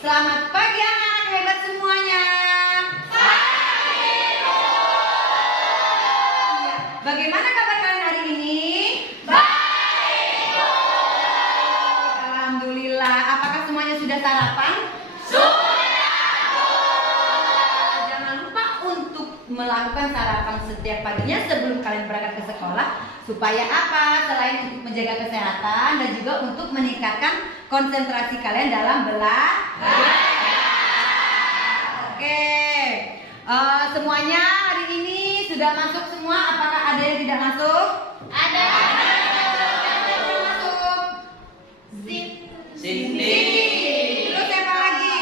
Selamat pagi anak-anak hebat semuanya. Bagaimana kabar kalian hari ini? Baik, Bu. Alhamdulillah. Apakah semuanya sudah sarapan? Sudah, Bu. Jangan lupa untuk melakukan sarapan setiap paginya sebelum kalian berangkat ke sekolah. Supaya apa? Selain untuk menjaga kesehatan dan juga untuk meningkatkan konsentrasi kalian dalam belajar. Oke, semuanya hari ini sudah masuk semua. Apakah ada yang tidak masuk? Ada. Yang masuk? Cindy. Terus siapa lagi?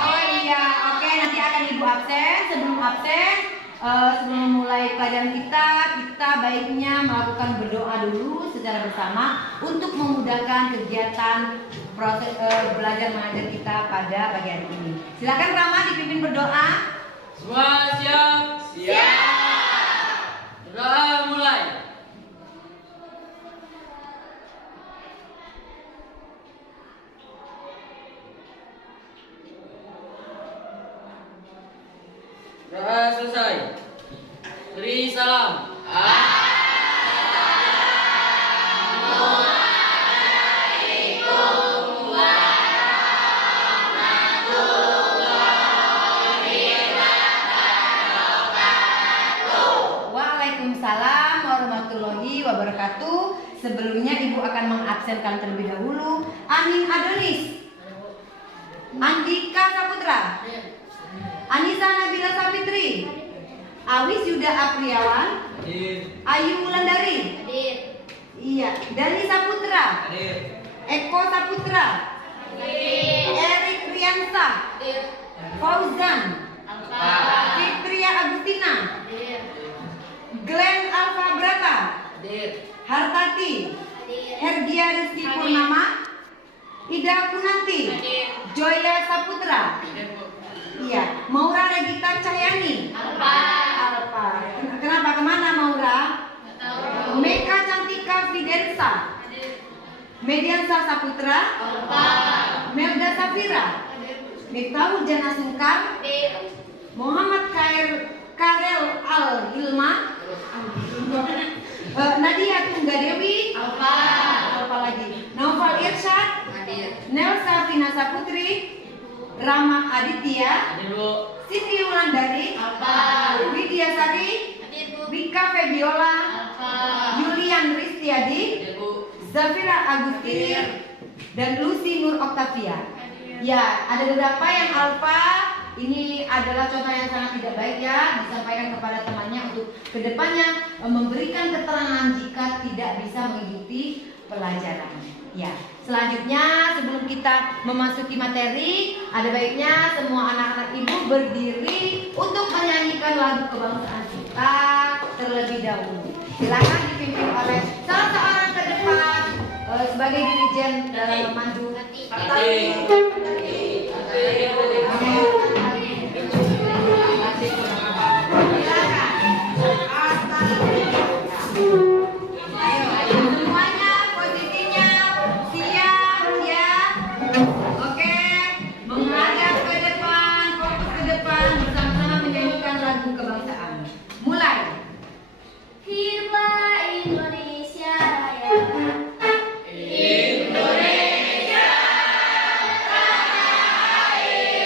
Oh iya, oke, nanti akan ibu absen. Sebelum absen, sebelum mulai pelajaran kita baiknya melakukan berdoa dulu secara bersama untuk memudahkan kegiatan proses belajar mengajar kita pada pagi hari ini. Silakan Rama dipimpin berdoa. Semua siap? Siap. Doa mulai. Doa selesai. Beri salam. Waalaikumsalam warahmatullahi wabarakatuh. Sebelumnya ibu akan mengabsenkan terlebih dahulu Anin Adonis, Andika Saputra, Anissa Nabila Sapitri, Awis Yuda Apriawan, Ayu Wulandari, iya, Dani Saputra, Eko Saputra, Erik Riansa, Fauzan, Fitria Agustina, Glenn Alfa Brata, Hartati, Hergia Rizky Purnama, Ida Kunanti, Joya Saputra, iya, Maura Regita Cahyani, Alfa. Kenapa? Kemana Maura? Meka Cantika Fidensa, Mediansa Saputra, Melda Safira, Miftahul Jana Sungkar, Muhammad Karel Al Hilma, Nadia Tunggadewi, Alfa lagi, Naufal Irsyad, Nelsa Vina Saputri, Rama Aditya, Siti Wulandari, Widya Sari, Wika Febiola, Julian Ristiadi, Zafira Agustini, dan Lucy Nur Octavia. Ya, ada beberapa yang Alfa. Ini adalah contoh yang sangat tidak baik ya, disampaikan kepada temannya untuk kedepannya memberikan keterangan jika tidak bisa mengikuti pelajaran. Ya, selanjutnya sebelum kita memasuki materi, ada baiknya semua anak-anak ibu berdiri untuk menyanyikan lagu kebangsaan kita terlebih dahulu. Silakan dipimpin oleh salah seorang ke depan sebagai dirijen dalam memandu. Semuanya posisinya siap ya. Oke, menghadap ke depan, fokus ke depan bersama-sama menyanyikan lagu kebangsaan. Mulai. Hirba Indonesia Raya. Indonesia tanah air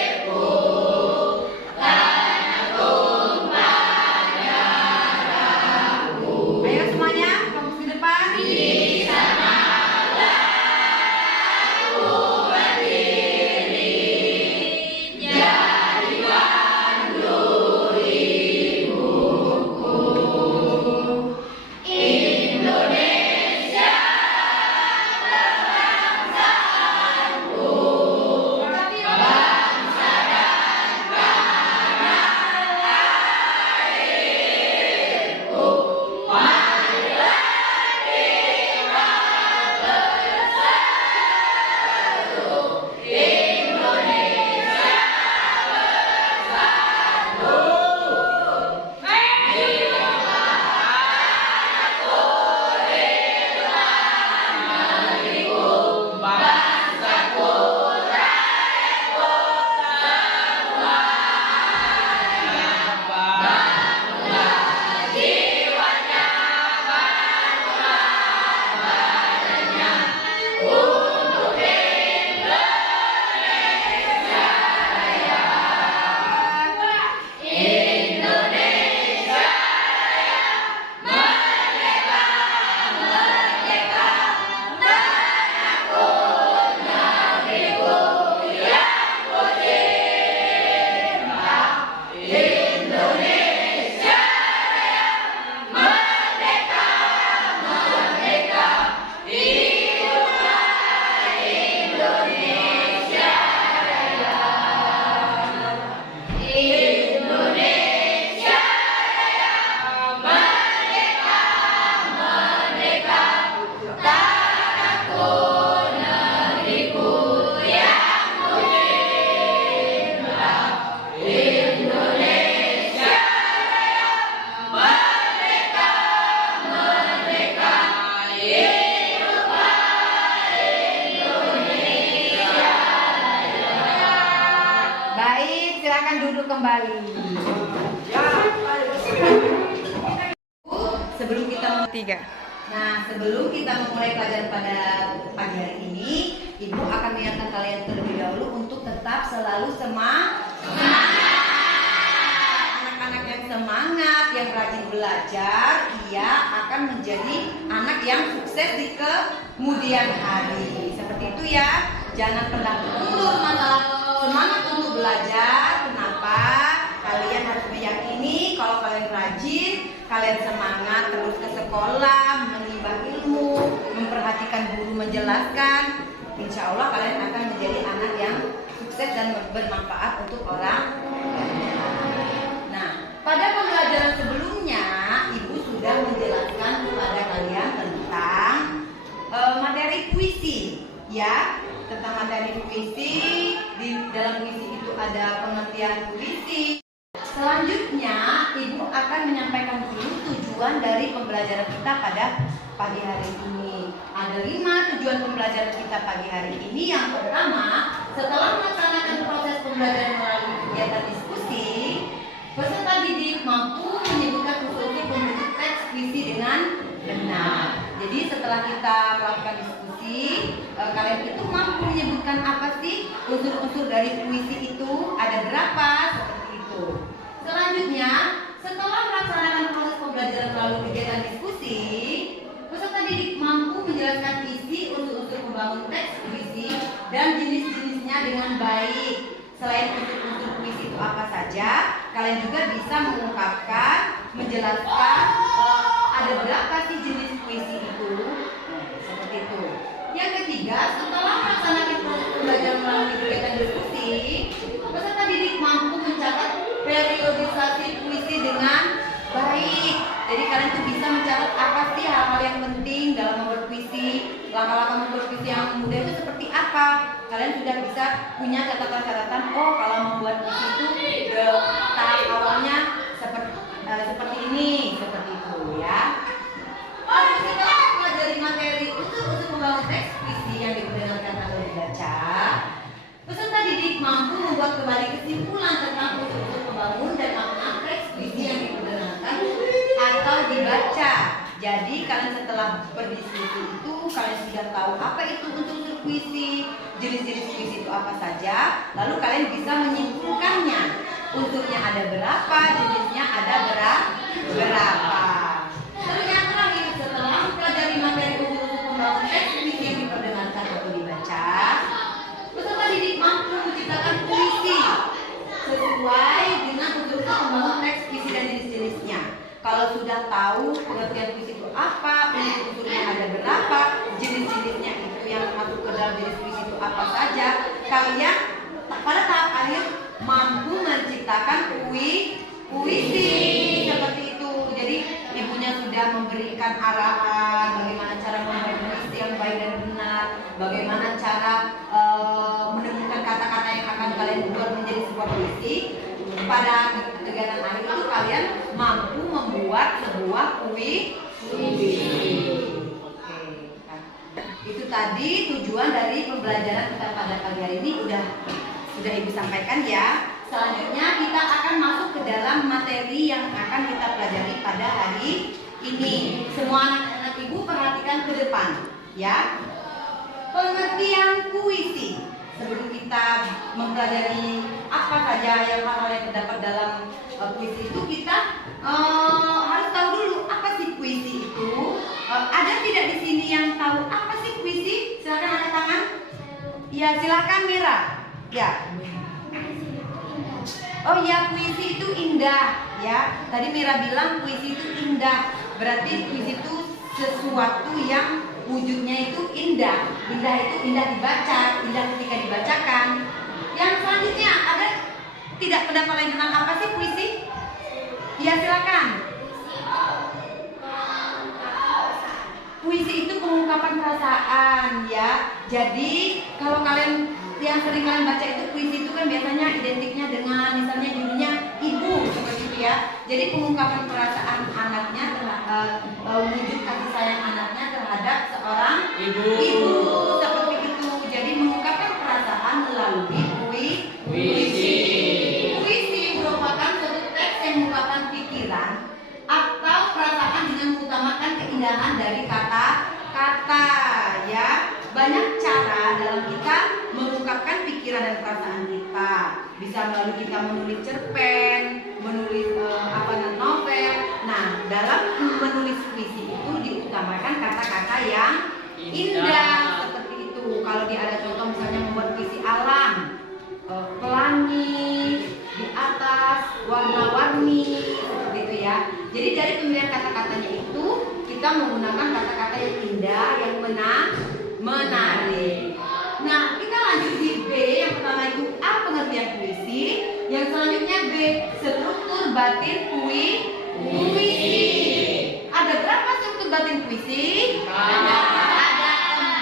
kembali. Sebelum kita Nah, sebelum kita memulai pelajaran pada pagi hari ini, Ibu akan mengingatkan kalian terlebih dahulu untuk tetap selalu semangat. Anak-anak yang semangat, yang rajin belajar, ia akan menjadi anak yang sukses di kemudian hari. Seperti itu ya. Jangan pernah mundur masalah semangat untuk belajar. Kenapa? Kalian harus meyakini kalau kalian rajin, kalian semangat terus ke sekolah, menimba ilmu, memperhatikan guru menjelaskan, insya Allah kalian akan menjadi anak yang sukses dan bermanfaat untuk orang. Nah, pada pembelajaran sebelumnya, Ibu sudah menjelaskan kepada kalian tentang materi puisi, ya, tentang materi puisi. Di dalam puisi itu ada pengertian puisi. Selanjutnya, Ibu akan menyampaikan dulu tujuan dari pembelajaran kita pada pagi hari ini. Ada 5 tujuan pembelajaran kita pagi hari ini. Yang pertama, setelah melaksanakan proses pembelajaran melalui kegiatan diskusi, peserta didik mampu menyebutkan unsur-unsur pembentuk teks puisi dengan benar. Jadi setelah kita melakukan diskusi, kalian itu mampu menyebutkan apa sih unsur-unsur dari puisi itu, ada berapa, seperti itu. Selanjutnya, setelah melaksanakan proses pembelajaran melalui kegiatan diskusi, peserta didik mampu menjelaskan isi unsur-unsur pembangun teks puisi dan jenis-jenisnya dengan baik. Selain unsur-unsur puisi itu apa saja, kalian juga bisa mengungkapkan, menjelaskan ada berapa sih jenis puisi itu. Seperti itu. Yang ketiga, setelah melaksanakan proses pembelajaran melalui kegiatan diskusi, peserta didik mampu mencatat periodisasi puisi dengan baik. Jadi kalian tuh bisa mencatat apa sih hal-hal yang penting dalam membuat puisi, langkah-langkah membuat puisi yang mudah itu seperti apa. Kalian sudah bisa punya catatan-catatan. Oh, kalau membuat puisi itu tahap awalnya seperti ini, seperti itu ya. Lalu setelah mempelajari materi unsur-unsur pembangun teks puisi yang diperdengarkan atau dibaca, peserta didik mampu membuat kembali kesimpulan tentang unsur-unsur pembangun dan makna teks puisi yang diperdengarkan atau dibaca. Jadi kalian setelah berdiskusi itu, kalian sudah tahu apa itu unsur-unsur puisi, jenis-jenis puisi itu apa saja, lalu kalian bisa menyimpulkannya. Unsurnya ada berapa, jenisnya ada berapa. Terus yang terakhir, setelah mempelajari materi unsur-unsur pembangun teks puisi yang diperdengarkan atau dibaca, peserta didik mampu menciptakan puisi sesuai dengan unsur-unsur pembangun teks puisi dan jenis-jenisnya. Kalau sudah tahu pengertian puisi itu apa, unsur-unsurnya ada berapa, jenis-jenisnya itu yang masuk ke dalam jenis puisi itu apa saja, kalian pada tahap akhir mampu menciptakan puisi seperti itu. Jadi ibunya sudah memberikan arahan bagaimana cara membuat puisi yang baik dan benar, bagaimana cara menemukan kata-kata yang akan kalian buat menjadi sebuah puisi. Pada kegiatan akhir itu kalian mampu membuat sebuah puisi. Oke. Itu tadi tujuan dari pembelajaran kita pada pagi hari ini sudah Ibu sampaikan ya. Selanjutnya kita akan masuk ke dalam materi yang akan kita pelajari pada hari ini. Semua anak-anak Ibu perhatikan ke depan ya. Pengertian puisi. Sebelum kita mempelajari apa saja hal-hal yang terdapat dalam puisi itu, kita harus tahu dulu apa sih puisi itu. Ada tidak di sini yang tahu apa sih puisi? Silakan angkat tangan. Ya, silakan Mira. Ya. Oh ya, puisi itu indah ya. Tadi Mira bilang puisi itu indah. Berarti puisi itu sesuatu yang wujudnya itu indah. Indah itu indah dibaca, indah ketika dibacakan. Yang selanjutnya ada tidak pendapat lain tentang apa sih puisi? Ya, silakan. Puisi itu pengungkapan perasaan ya. Jadi kalau kalian yang sering kalian baca itu puisi itu kan biasanya identiknya dengan misalnya judulnya ibu seperti itu ya. Jadi pengungkapan perasaan anaknya wujud kasih sayang anaknya terhadap seorang ibu seperti itu. Jadi mengungkapkan perasaan melalui puisi. Puisi pikiran dan perasaan kita. Bisa melalui kita menulis cerpen, menulis novel. Nah, dalam menulis puisi itu diutamakan kata-kata yang indah seperti itu. Kalau dia ada contoh misalnya membuat puisi alam, pelangi, di atas, warna-warni, seperti itu ya. Jadi dari pemilihan kata-katanya itu kita menggunakan kata-kata yang indah, yang menarik. Nah, kita lanjut di B. Yang pertama itu A, pengertian puisi. Yang selanjutnya B, struktur batin puisi. Ada berapa struktur batin puisi? Ada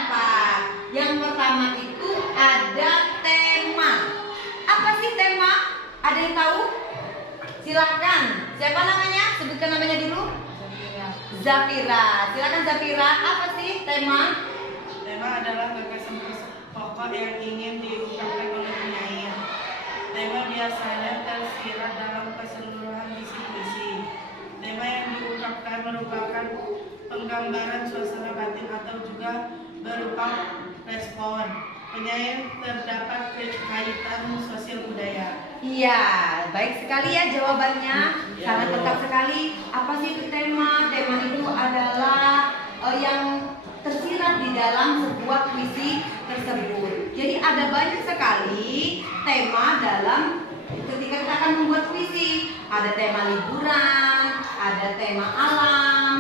4. Yang pertama itu ada tema. Apa sih tema? Ada yang tahu? Silakan. Siapa namanya? Sebutkan namanya dulu. Zafira. Silakan Zafira. Apa sih tema? Tema adalah gagasan pokok yang ingin diungkapkan oleh penyair. Tema biasanya tersirat dalam keseluruhan isi puisi. Tema yang diungkapkan merupakan penggambaran suasana batin atau juga berupa respon penyair terdapat kaitan sosial budaya. Iya, baik sekali ya jawabannya. Sangat lengkap sekali. Apa sih itu tema? Tema itu adalah yang tersirat di dalam sebuah puisi tersebut. Jadi ada banyak sekali tema dalam ketika kita akan membuat puisi. Ada tema liburan, ada tema alam,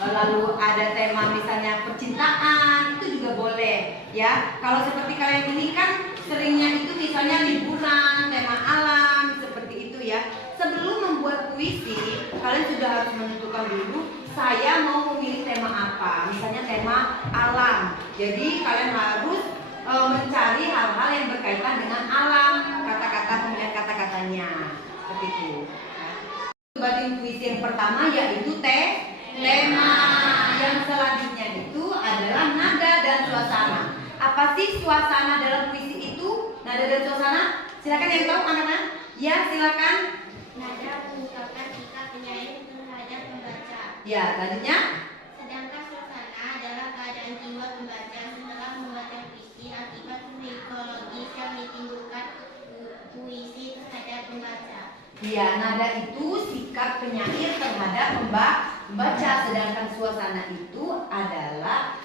lalu ada tema misalnya percintaan, itu juga boleh ya. Kalau seperti kalian ini kan seringnya itu misalnya liburan, tema alam, seperti itu ya. Sebelum membuat puisi, kalian sudah harus menentukan dulu saya mau memilih tema apa. Misalnya tema alam. Jadi kalian harus mencari hal-hal yang berkaitan dengan alam, kata-kata, pemilihan kata-katanya. Seperti itu. Batin puisi yang pertama yaitu tema. Yang selanjutnya itu adalah nada dan suasana. Apa sih suasana dalam puisi itu? Nada dan suasana? Silakan yang tahu anak-anak. Ya, silakan. Nada mengungkapkan sikap penyair terhadap pembaca. Ya, selanjutnya. Sedangkan suasana adalah keadaan jiwa pembaca setelah membaca puisi akibat psikologis yang ditimbulkan puisi terhadap pembaca. Ya, nada itu sikap penyair terhadap pembaca, sedangkan suasana itu adalah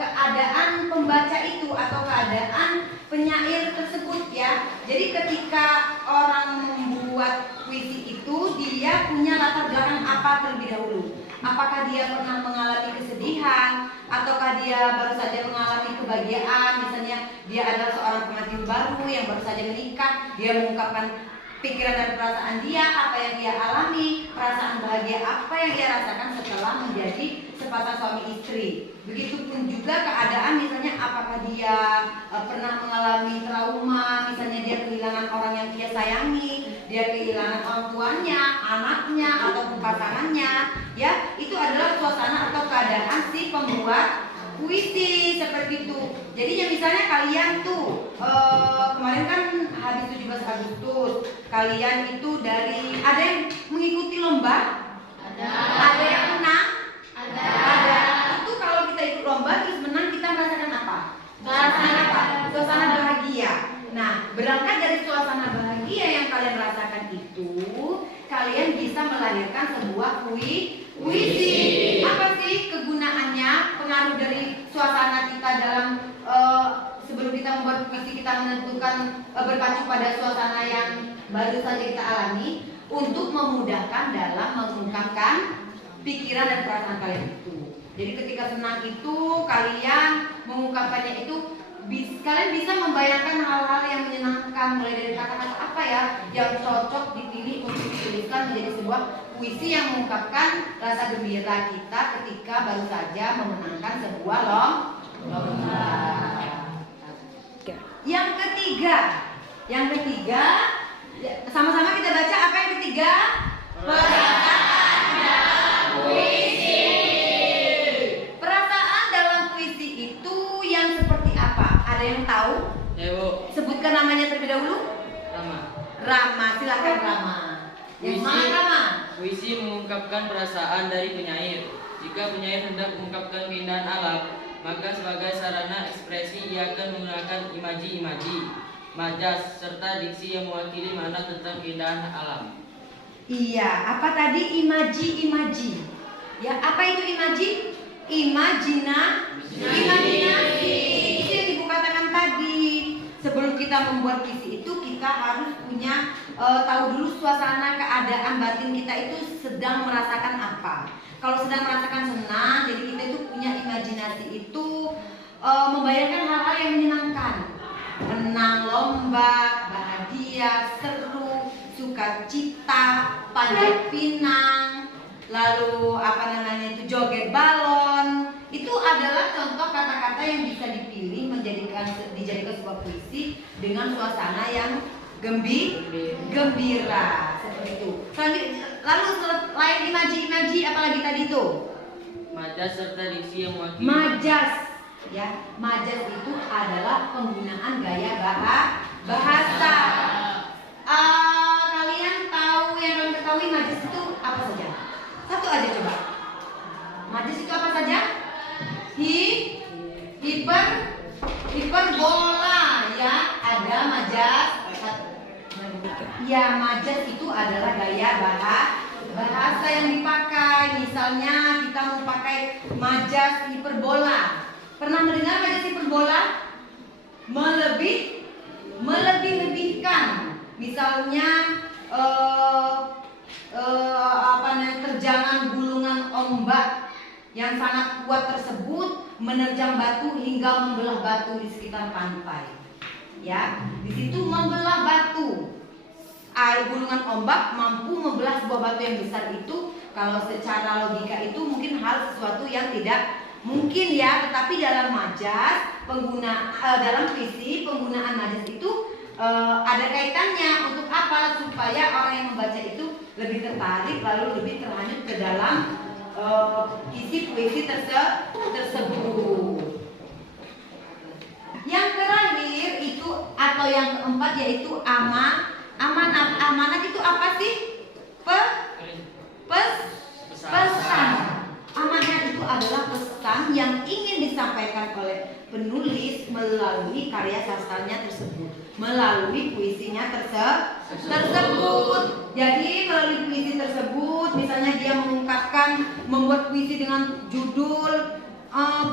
keadaan pembaca itu atau keadaan penyair tersebut ya. Jadi ketika orang membuat puisi itu dia punya latar belakang apa terlebih dahulu. Apakah dia pernah mengalami kesedihan ataukah dia baru saja mengalami kebahagiaan, misalnya dia adalah seorang pengantin baru yang baru saja menikah, dia mengungkapkan pikiran dan perasaan dia, apa yang dia alami, perasaan bahagia apa yang dia rasakan setelah menjadi sepasang suami istri. Begitupun juga keadaan misalnya apakah dia pernah mengalami trauma, misalnya dia kehilangan orang yang dia sayangi, dia kehilangan orang tuanya, anaknya ataupun pasangannya, ya itu adalah suasana atau keadaan si pembuat puisi seperti itu. Jadi ya misalnya kalian tuh kemarin kan habis 17 Agustus, kalian itu dari ada yang mengikuti lomba? Ada yang menang? Ada. Itu kalau kita ikut lomba terus menang kita merasakan apa? Suasana bahagia. Nah, berangkat dari suasana bahagia yang kalian rasakan itu, kalian bisa melahirkan sebuah puisi. Apa sih kegunaannya? Pengaruh dari suasana kita dalam sebelum kita membuat puisi, kita menentukan berpacu pada suasana yang baru saja kita alami untuk memudahkan dalam mengungkapkan pikiran dan perasaan kalian itu. Jadi ketika senang itu kalian mengungkapkannya itu kalian bisa membayangkan hal-hal yang menyenangkan, mulai dari kata-kata apa ya yang cocok dipilih untuk dituliskan menjadi sebuah puisi yang mengungkapkan rasa gembira kita ketika baru saja memenangkan sebuah lomba. Yang ketiga, sama-sama kita baca apa yang ketiga? Perasaan dalam puisi. Perasaan dalam puisi itu yang seperti apa? Ada yang tahu? Ya, Bu. Sebutkan namanya terlebih dahulu. Rama, silakan Rama. Yang mana Rama? Puisi mengungkapkan perasaan dari penyair. Jika penyair hendak mengungkapkan keindahan alam, maka sebagai sarana ekspresi ia akan menggunakan imaji-imaji. majas, serta diksi yang mewakili makna tentang keindahan alam. Iya, apa tadi? Imaji. Ya, apa itu imaji? Imajinasi. Itu yang Ibu katakan tadi. Sebelum kita membuat puisi itu, kita harus punya tahu dulu suasana keadaan batin kita itu sedang merasakan apa. Kalau sedang merasakan senang, jadi kita itu punya imajinasi itu membayangkan hal-hal yang menyenangkan. Renang, lomba, bahagia, seru, sukacita, panjat pinang, lalu joget balon. Itu adalah contoh kata-kata yang bisa dipilih dijadikan sebuah puisi dengan suasana yang gembira seperti itu. Lalu selain imaji apalagi tadi itu? Majas serta diksi yang mewakili. Majas. Ya, majas itu adalah penggunaan gaya bahasa. Kalian tahu yang kalian ketahui majas itu apa saja? Satu aja coba. Majas itu apa saja? Hiperbola, ya. Ada majas. Ya, majas itu adalah gaya bahasa yang dipakai. Misalnya kita mau pakai majas hiperbola. Pernah mendengar majas hiperbola? Melebih-lebihkan. Misalnya terjangan gulungan ombak yang sangat kuat tersebut menerjang batu hingga membelah batu di sekitar pantai. Ya, di situ membelah batu. Air gulungan ombak mampu membelah sebuah batu yang besar itu. Kalau secara logika itu mungkin hal sesuatu yang tidak mungkin, ya, tetapi dalam majas dalam puisi penggunaan majas itu ada kaitannya. Untuk apa? Supaya orang yang membaca itu lebih tertarik lalu lebih terhanyut ke dalam isi puisi tersebut. Yang terakhir itu atau yang keempat yaitu amanat. Amanat itu apa sih? Pesan. Amanat itu adalah pesan yang ingin disampaikan oleh penulis melalui karya sastranya tersebut, melalui puisinya tersebut. Jadi melalui puisi tersebut, misalnya dia membuat puisi dengan judul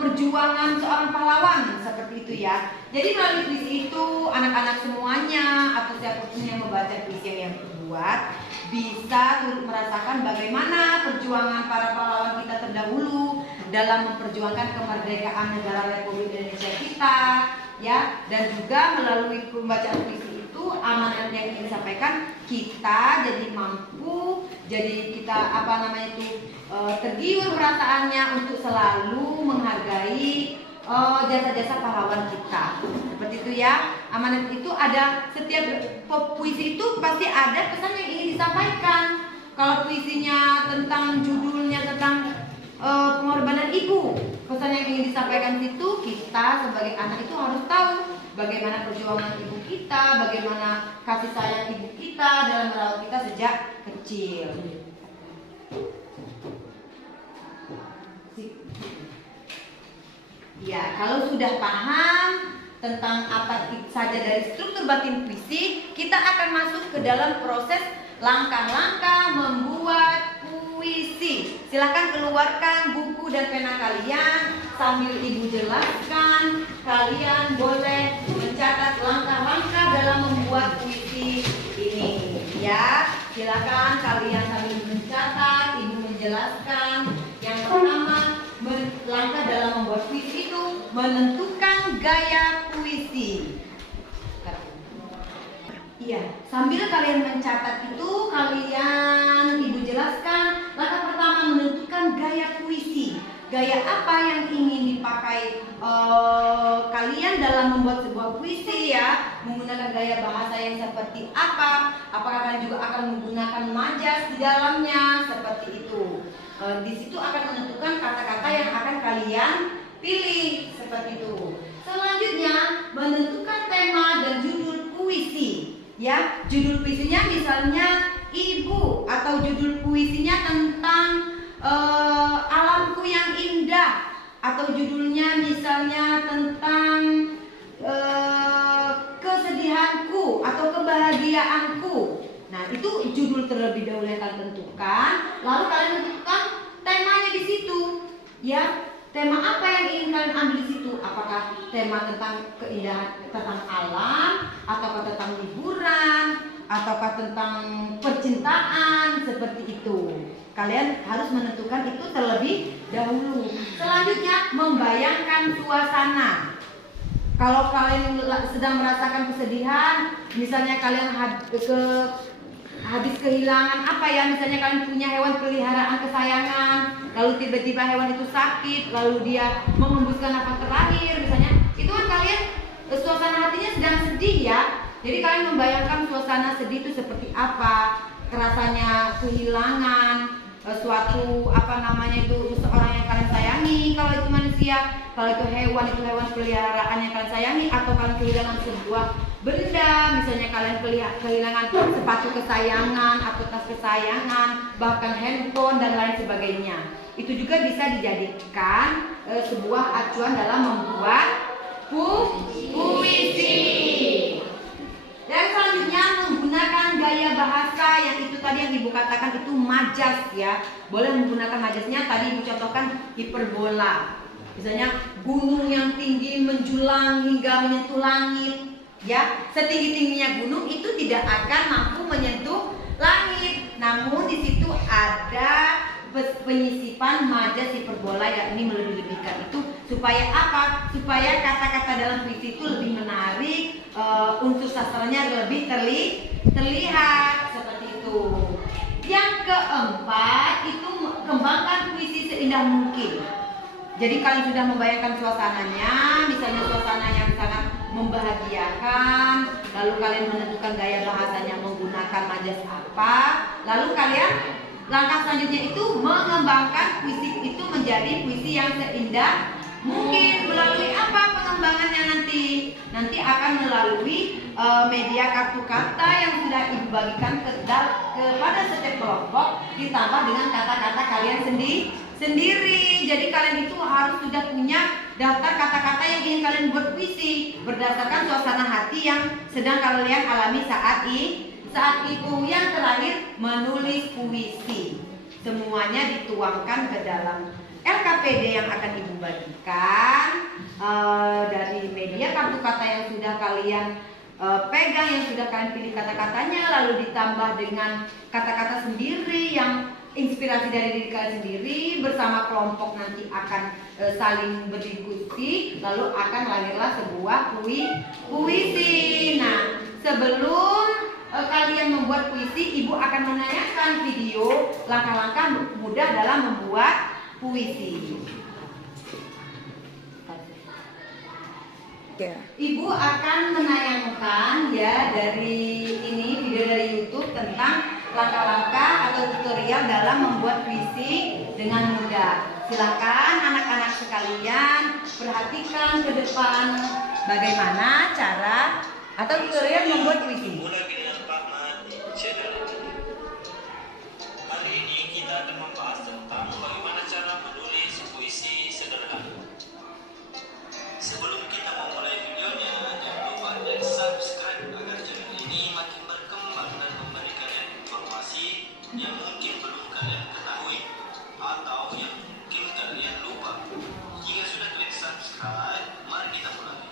perjuangan seorang pahlawan, seperti itu, ya. Jadi melalui puisi itu anak-anak semuanya atau siapapun yang membaca puisi yang dibuat bisa turut merasakan bagaimana perjuangan para pahlawan kita terdahulu dalam memperjuangkan kemerdekaan negara Republik Indonesia kita, ya. Dan juga melalui pembacaan puisi itu amanat yang ingin disampaikan kita jadi mampu, jadi kita tergiur perasaannya untuk selalu menghargai jasa-jasa pahlawan kita. Seperti itu, ya. Amanat itu ada, setiap puisi itu pasti ada pesan yang ingin disampaikan. Kalau puisinya tentang judulnya tentang pengorbanan ibu, pesan yang ingin disampaikan itu kita sebagai anak itu harus tahu bagaimana perjuangan ibu kita, bagaimana kasih sayang ibu kita dalam merawat kita sejak kecil. Ya, kalau sudah paham tentang apa saja dari struktur batin puisi, kita akan masuk ke dalam proses langkah-langkah membuat puisi. Silakan keluarkan buku dan pena kalian sambil Ibu jelaskan. Kalian boleh mencatat langkah-langkah dalam membuat puisi ini, ya. Silakan kalian sambil mencatat, Ibu menjelaskan. Yang pertama, langkah dalam membuat puisi itu menentukan gaya puisi. Iya, sambil kalian mencatat itu, Ibu jelaskan. Langkah pertama menentukan gaya puisi. Gaya apa yang ingin dipakai kalian dalam membuat sebuah puisi, ya? Menggunakan gaya bahasa yang seperti apa? Apakah kalian juga akan menggunakan majas di dalamnya? Seperti itu. Di situ akan menentukan kata-kata yang akan kalian pilih, seperti itu. Selanjutnya menentukan tema dan judul puisi, ya. Judul puisinya misalnya Ibu, atau judul puisinya tentang alamku yang indah, atau judulnya misalnya tentang kesedihan kebanggaanku atau kebahagiaanku. Nah, itu judul terlebih dahulu yang kalian tentukan. Lalu kalian tentukan temanya di situ. Ya, tema apa yang ingin kalian ambil di situ? Apakah tema tentang keindahan, tentang alam, ataukah tentang liburan, ataukah tentang percintaan, seperti itu. Kalian harus menentukan itu terlebih dahulu. Selanjutnya, membayangkan suasana. Kalau kalian sedang merasakan kesedihan, misalnya kalian habis kehilangan apa ya, misalnya kalian punya hewan peliharaan kesayangan, lalu tiba-tiba hewan itu sakit, lalu dia mengembuskan nafas terakhir, misalnya, itu kan kalian suasana hatinya sedang sedih ya. Jadi kalian membayangkan suasana sedih itu seperti apa, rasanya kehilangan suatu seorang yang kalian sayangi, kalau itu manusia, kalau itu hewan peliharaan yang kalian sayangi, atau kalian kehilangan sebuah benda, misalnya kalian kehilangan sepatu kesayangan atau tas kesayangan, bahkan handphone dan lain sebagainya. Itu juga bisa dijadikan sebuah acuan dalam membuat puisi. Dan selanjutnya menggunakan gaya bahasa yang itu tadi yang Ibu katakan itu majas ya. Boleh menggunakan majasnya, tadi Ibu contohkan hiperbola. Misalnya gunung yang tinggi menjulang hingga menyentuh langit. Ya, setinggi-tingginya gunung itu tidak akan mampu menyentuh langit. Namun di situ ada penyisipan majas hiperbola yang ini melebih-lebihkan itu supaya apa? Supaya kata-kata dalam puisi itu lebih menarik, unsur sastranya lebih terlihat seperti itu. Yang keempat itu kembangkan puisi seindah mungkin. Jadi kalian sudah membayangkan suasananya, misalnya suasana yang sangat membahagiakan, lalu kalian menentukan gaya bahasanya menggunakan majas apa, lalu kalian langkah selanjutnya itu mengembangkan puisi itu menjadi puisi yang seindah mungkin. Melalui apa pengembangannya nanti? Nanti akan melalui media kartu kata yang sudah Ibu bagikan kepada setiap kelompok, ditambah dengan kata-kata kalian sendiri. Jadi kalian itu harus sudah punya daftar kata-kata yang ingin kalian buat puisi berdasarkan suasana hati yang sedang kalian alami saat itu. Yang terakhir, menulis puisi. Semuanya dituangkan ke dalam LKPD yang akan Ibu bagikan dari media kartu kata yang sudah kalian pegang, yang sudah kalian pilih kata-katanya, lalu ditambah dengan kata-kata sendiri yang inspirasi dari diri kalian sendiri, bersama kelompok nanti akan saling berdiskusi, lalu akan lahirlah sebuah puisi. Nah, sebelum kalian membuat puisi, Ibu akan menanyakan video langkah-langkah mudah dalam membuat puisi. Ibu akan menayangkan ya dari ini video dari YouTube tentang langkah-langkah atau tutorial dalam membuat puisi dengan mudah. Silakan anak-anak sekalian perhatikan ke depan bagaimana cara atau tutorial membuat puisi. Hari ini kita akan membahas tentang bagaimana cara menulis puisi sederhana. Sebelum kita memulai videonya, jangan lupa dan subscribe agar channel ini makin berkembang dan memberi kalian informasi yang mungkin belum kalian ketahui atau yang mungkin kalian lupa. Jika sudah klik subscribe, mari kita mulai.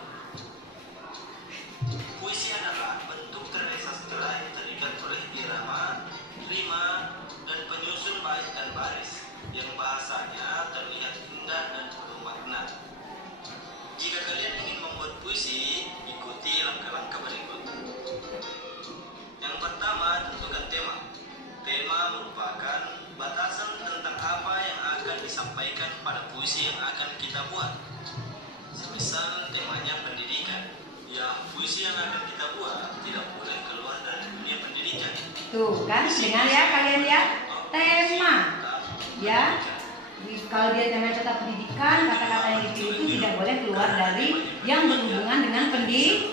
Puisi adalah bentuk karya sastra yang terikat oleh irama, rima, dan penyusun bait dan baris yang bahasanya terlihat indah dan penuh makna. Jika kalian ingin membuat puisi, ikuti langkah-langkah berikut. Yang pertama, tentukan tema. Tema merupakan batasan tentang apa yang akan disampaikan pada puisi yang akan kita buat. Semisal temanya pendidikan, ya puisi yang akan kita buat tidak boleh keluar dari dunia pendidikan. Tuh kan, dengar ya kalian ya, tema ya. Kalau dia tema tentang pendidikan, kata-kata yang dipilih itu tidak boleh keluar dari yang berhubungan dengan pendidikan.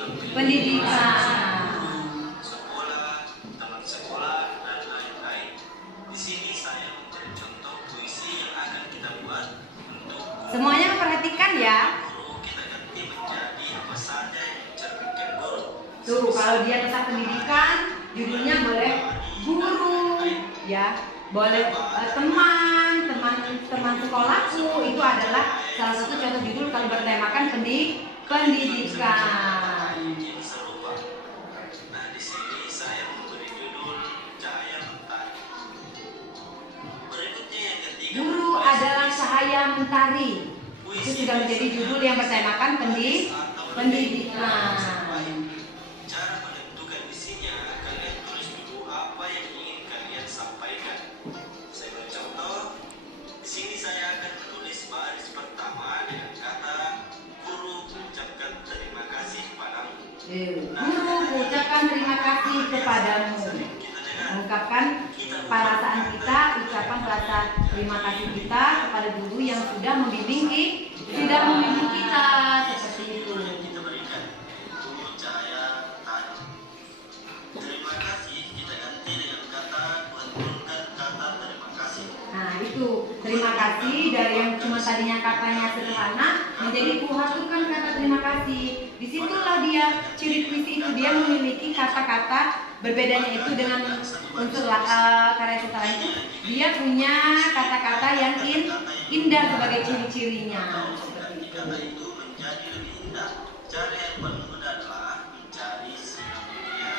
Sekolah, teman sekolah, dan lain-lain. Di sini saya memberi contoh puisi yang akan kita buat untuk Semuanya memperhatikan ya. guru. Kita ganti menjadi apa saja yang mencerminkan guru. Tuh, kalau dia tetap pendidikan, judulnya boleh guru, ya, boleh teman sekolahku. Itu adalah salah satu contoh judul kalau bertemakan pendidikan. Mungkin serupa. Nah, di sini saya memberi judul Cahaya Mentari. Berikutnya yang ketiga. Guru adalah cahaya mentari. Itu sudah menjadi judul yang bertemakan pendidikan. Cara menentukan isinya, kalian tulis dulu apa yang ingin kalian sampaikan. Saya beri contoh. Di sini saya akan menulis baris pertama dengan kata guru mengucapkan terima kasih padamu. Guru mengucapkan terima kasih kepadamu. Kita dengar. Mengungkapkan perasaan kita, ucapan rasa terima kasih kita kepada guru yang sudah membimbing kita seperti itu. Kita berikan guru cahaya tadi. Terima kasih kita ganti dengan kata menurunkan kata terima kasih. Nah itu terima kasih dari yang cuma tadinya katanya sederhana menjadi kuhatukan kata terima kasih. Disitulah dia ciri puisi itu, dia memiliki kata-kata. Berbedanya itu dengan unsur karya sastra itu, dia punya kata-kata yang indah sebagai ciri-cirinya. Kata itu menjadi lebih indah. Cara yang paling mudah adalah mencari sinar dunia.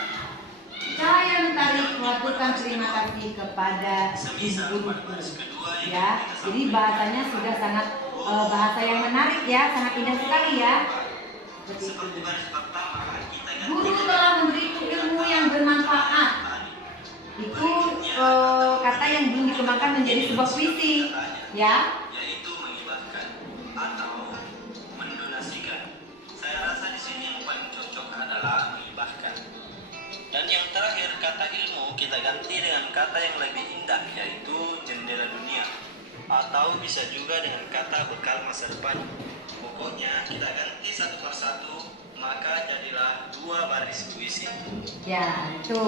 Cahaya mentari melakukan terima kasih kepada Semisal pada guruku. baris kedua yang Ya, jadi bahasanya sudah sangat bahasa yang menarik ya, sangat indah sekali ya. seperti baris pertama kita ganti Guru telah memberiku ilmu yang bermanfaat. Itu kata yang belum dikembangkan menjadi sebuah puisi, ya. yaitu mengibarkan atau mendonasikan. Saya rasa di sini yang paling cocok adalah mengibarkan. Dan yang terakhir kata ilmu kita ganti dengan kata yang lebih indah, yaitu jendela dunia, atau bisa juga dengan kata bekal masa depan. Pokoknya kita ganti satu persatu, maka jadilah dua baris puisi. Ya, itu.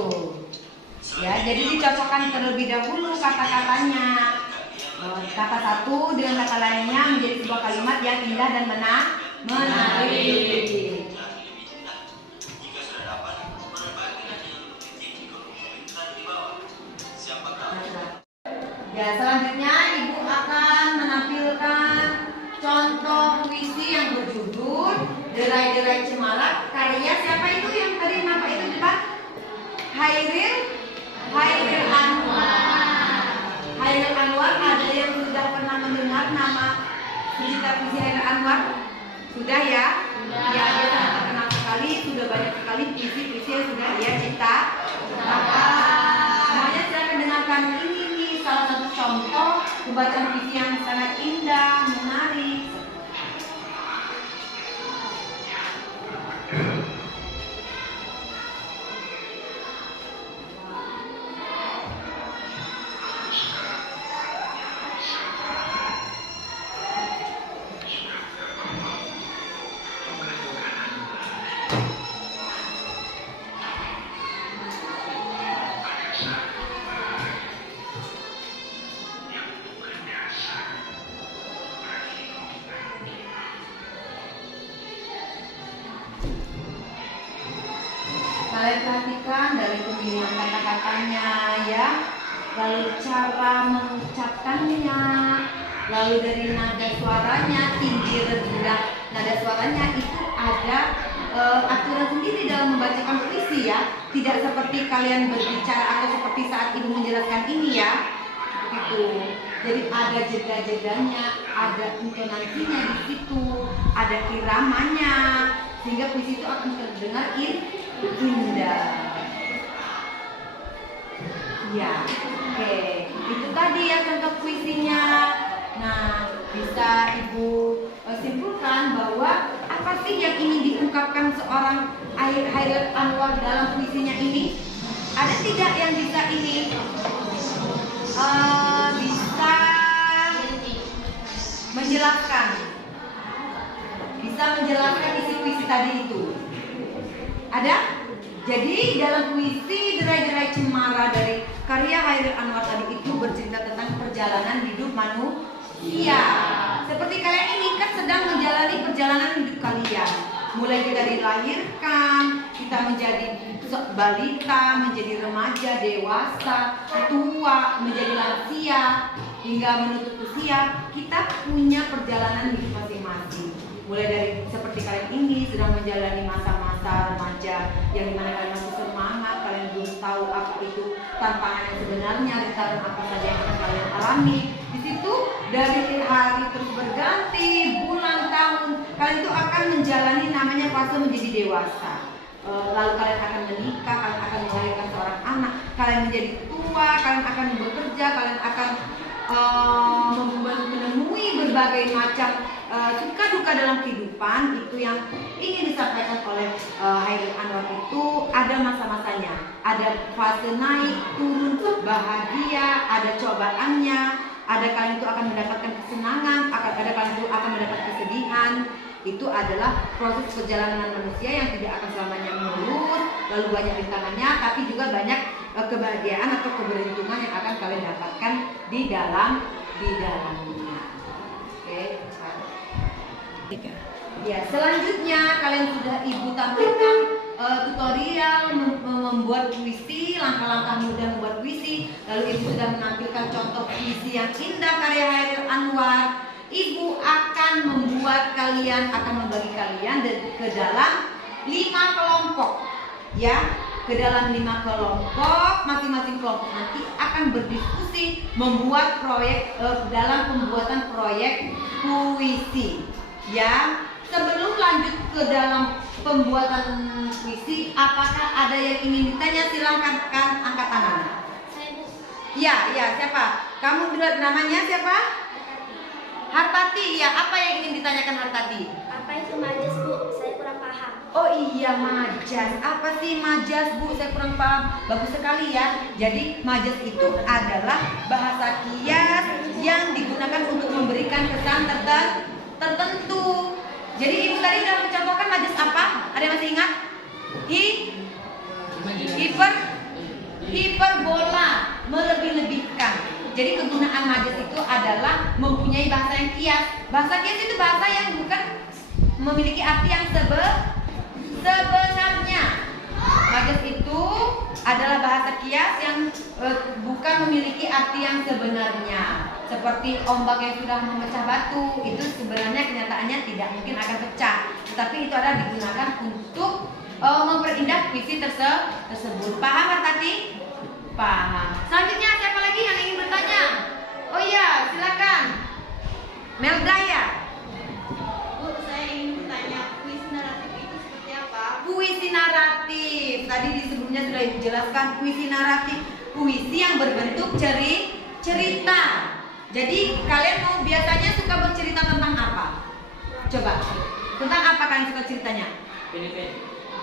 Ya, jadi dicocokkan terlebih dahulu kata-katanya. Kata satu dengan kata lainnya menjadi sebuah kalimat yang indah dan menarik. Yang lebih indah. Jika sudah dapat, berbagilah dengan mengetik di kolom komentar di bawah. Siapa tahu Ya, selanjutnya Ibu akan menampilkan contoh puisi yang berjudul Derai-derai Cemara, karya siapa itu yang tadi nama itu depan? Hairil Anwar. Ada yang sudah pernah mendengar nama pencipta puisi Hairil Anwar? Sudah ya? Ya, dia sangat terkenal sekali, sudah banyak sekali puisi-puisi yang sudah dia ciptakan. Semuanya silakan dengarkan ini nih, salah satu contoh pembacaan puisi yang sangat indah, menarik. Kalian perhatikan dari pemilihan kata-katanya ya, lalu cara mengucapkannya, lalu dari nada suaranya, tinggi rendah nada suaranya itu ada aturan sendiri dalam membacakan puisi ya, tidak seperti kalian berbicara atau seperti saat ibu menjelaskan ini ya, gitu. Jadi ada jeda-jedanya, ada intonasinya di situ, ada iramanya, sehingga puisi itu akan terdengar indah. Ya, oke. Itu tadi ya contoh puisinya. Nah, bisa ibu simpulkan bahwa apa sih yang ingin diungkapkan seorang Hairil Anwar dalam puisinya ini? Ada tidak yang bisa ini bisa menjelaskan? Bisa menjelaskan isi puisi tadi itu? Ada? Jadi dalam puisi Derai-derai Cemara dari karya Hairil Anwar tadi itu bercerita tentang perjalanan hidup manusia. Seperti kalian ini kan sedang menjalani perjalanan hidup kalian. Mulai dari dilahirkan, kita menjadi balita, menjadi remaja, dewasa, tua, menjadi lansia, hingga menutup usia, kita punya perjalanan hidup masing-masing. Mulai dari seperti kalian ini sedang menjalani masa-masa remaja yang dimana kalian masih semangat, kalian belum tahu apa itu tantangan yang sebenarnya, rintangan apa saja yang akan kalian alami. Di situ dari hari terus berganti, bulan, tahun, kalian itu akan menjalani namanya fase menjadi dewasa. Lalu kalian akan menikah, kalian akan melahirkan seorang anak, kalian menjadi tua, kalian akan bekerja, kalian akan menemui berbagai macam suka duka dalam kehidupan. Itu yang ingin disampaikan oleh Hairil Anwar. Itu ada masa-masanya, ada fase naik turun, bahagia, ada cobaannya, ada kalian itu akan mendapatkan kesenangan, ada kalian itu akan mendapat kesedihan. Itu adalah proses perjalanan manusia yang tidak akan selamanya mulus, lalu banyak rintangannya, tapi juga banyak kebahagiaan atau keberuntungan yang akan kalian dapatkan di dalamnya. Oke. Ya, selanjutnya kalian sudah ibu tampilkan tutorial membuat puisi, langkah-langkah mudah membuat puisi. Lalu ibu sudah menampilkan contoh puisi yang indah karya Hairil Anwar. Ibu akan membuat kalian, akan membagi kalian ke dalam 5 kelompok, ya, ke dalam 5 kelompok. Masing-masing kelompok nanti akan berdiskusi membuat proyek dalam pembuatan proyek puisi, ya. Sebelum lanjut ke dalam pembuatan puisi, apakah ada yang ingin ditanya? Silahkan angkat tangan. Ya, siapa? Kamu dulu, namanya siapa? Hartati, ya. Apa yang ingin ditanyakan Hartati? Apa itu majas, Bu? Saya kurang paham. Oh iya, majas. Apa sih majas, Bu? Saya kurang paham. Bagus sekali ya. Jadi majas itu adalah bahasa kias yang digunakan untuk memberikan kesan tertentu. Jadi ibu tadi sudah mencontohkan majas apa? Ada yang masih ingat? Hiperbola, melebih-lebihkan. Jadi kegunaan majas itu adalah mempunyai bahasa yang kias. Bahasa kias itu bahasa yang bukan memiliki arti yang sebenarnya. Majas itu adalah bahasa kias yang bukan memiliki arti yang sebenarnya. Seperti ombak yang sudah memecah batu, itu sebenarnya kenyataannya tidak mungkin akan pecah. Tetapi itu adalah digunakan untuk memperindah puisi tersebut. Paham Tati? Paham. Selanjutnya siapa lagi yang ingin bertanya? Oh iya, silakan. Melda ya. Bu, saya ingin bertanya, puisi naratif itu seperti apa? Puisi naratif. Tadi di sebelumnya sudah dijelaskan puisi naratif. Puisi yang berbentuk cerita. Jadi kalian mau biasanya suka bercerita tentang apa? Coba. Tentang apa kalian suka ceritanya?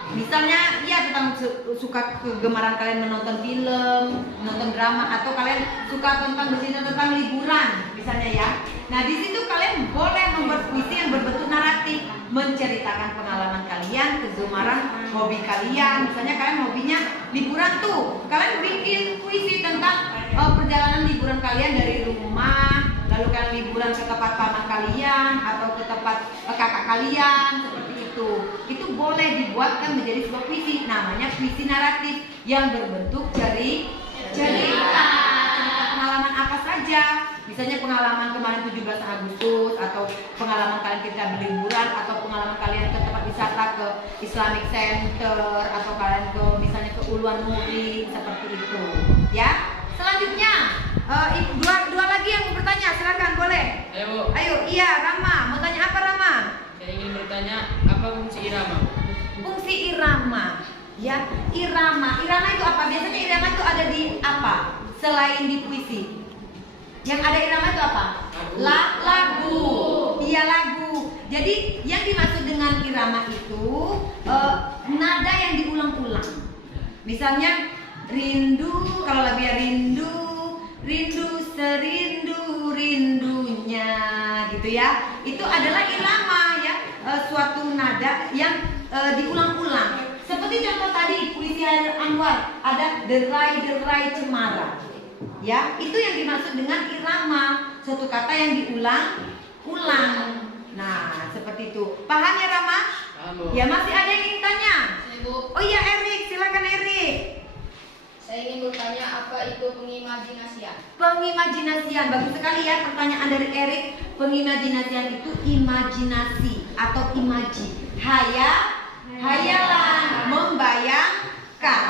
Misalnya, ya tentang suka kegemaran kalian menonton film, menonton drama, atau kalian suka tentang bercerita tentang liburan, misalnya ya. Nah di situ kalian boleh membuat puisi yang berbentuk naratif, menceritakan pengalaman kalian, kegemaran, hobi kalian. Misalnya kalian hobinya liburan tuh, kalian bikin puisi tentang perjalanan liburan kalian dari rumah, lalu kalian liburan ke tempat paman kalian atau ke tempat kakak kalian, seperti itu. Itu boleh dibuatkan menjadi sebuah puisi, namanya puisi naratif yang berbentuk cerita pengalaman apa saja. Misalnya pengalaman kemarin 17 Agustus, atau pengalaman kalian ketika berliburan, atau pengalaman kalian ke tempat wisata, ke Islamic Center, atau kalian ke misalnya ke Uluan Nuri, seperti itu. Ya. Selanjutnya, dua lagi yang mau bertanya, silakan boleh. Ayo Bu. Ayo, iya Rama, mau tanya apa Rama? Saya ingin bertanya, apa fungsi irama? Fungsi irama, ya, irama itu apa? Biasanya irama itu ada di apa? Selain di puisi, yang ada irama itu apa? Lagu. Iya, lagu. Jadi yang dimaksud dengan irama itu nada yang diulang-ulang. Misalnya rindu, kalau lagunya rindu serindu rindunya, gitu ya. Itu adalah irama ya, suatu nada yang diulang-ulang. Seperti contoh tadi puisi Hairil Anwar, ada derai-derai cemara. Ya, itu yang dimaksud dengan irama, suatu kata yang diulang-ulang. Nah, seperti itu. Paham ya Rama? Ya, masih ada yang ingin tanya? Ibu, Oh iya, Erik, silakan Erik. saya ingin bertanya apa itu pengimajinasian? Pengimajinasian, bagus sekali ya pertanyaan dari Erik. Pengimajinasian itu imajinasi atau imaji, hayalan, membayangkan.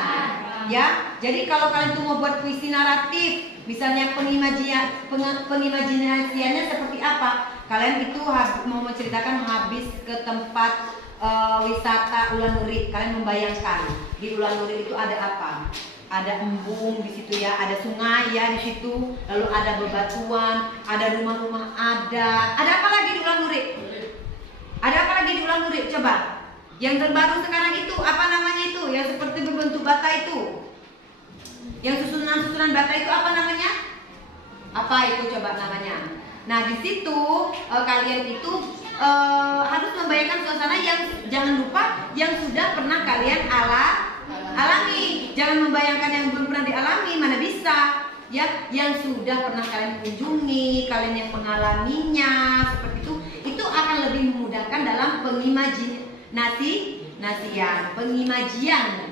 Ya, jadi kalau kalian tuh mau buat puisi naratif, misalnya pengimajinasiannya seperti apa? Kalian itu mau menceritakan habis ke tempat wisata Ulan Nurik, kalian membayangkan di Ulan Nurik itu ada apa? Ada embung di situ ya, ada sungai ya di situ, lalu ada bebatuan, ada rumah-rumah adat. Ada apa lagi di Ulan Nurik? Ada apa lagi di Ulan Nurik? Coba. Yang terbaru sekarang itu apa namanya itu? Yang seperti berbentuk bata itu. Yang susunan-susunan bata itu apa namanya? Apa itu coba namanya? Nah, di situ kalian itu harus membayangkan suasana yang jangan lupa yang sudah pernah kalian alami. Jangan membayangkan yang belum pernah dialami, mana bisa. Ya, yang sudah pernah kalian kunjungi, kalian yang mengalaminya seperti itu akan lebih memudahkan dalam pengimajian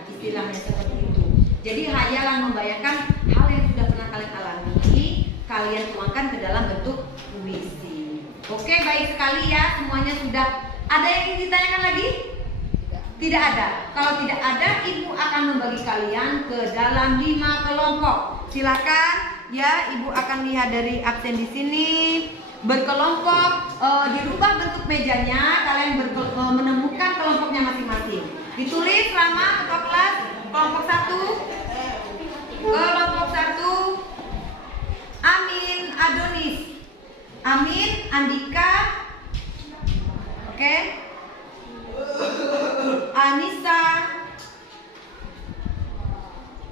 istilahnya seperti itu. Jadi hayalan membayangkan hal yang sudah pernah kalian alami, kalian tuangkan ke dalam bentuk puisi. Oke, baik sekali ya, semuanya sudah. Ada yang ingin ditanyakan lagi? Tidak ada. Kalau tidak ada, Ibu akan membagi kalian ke dalam 5 kelompok. Silakan ya, Ibu akan lihat dari absen di sini. Berkelompok, dirubah bentuk mejanya, kalian menemukan kelompoknya masing-masing. Ditulis Rama ketua kelas kelompok 1. Kelompok 1 Amin Adonis, Amin Andika, oke. Anissa,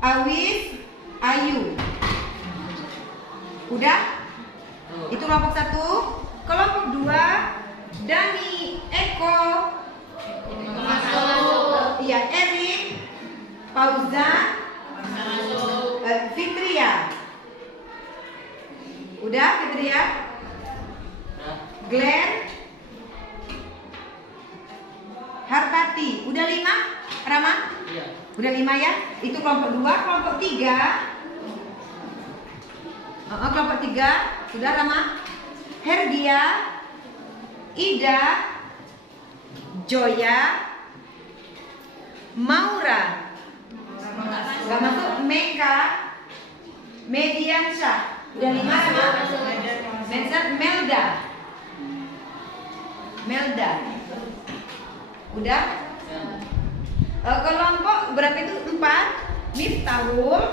Awis, Ayu. Udah? Itu kelompok 1. Kelompok 2 Dani, Eko, iya, Erin, Fauzan, Fitria. Udah Fitria? Glenn, Hartati. Udah 5? Rama? Iya. Udah 5 ya? Itu kelompok 2. Kelompok 3. Kelompok 3. Sudah Rama? Herdia, Ida, Joya, Maura. Gak masuk. Meka, Mediansyah. Udah 5 Rama? Melda. Udah? Kelompok berapa itu? 4. Miftahul,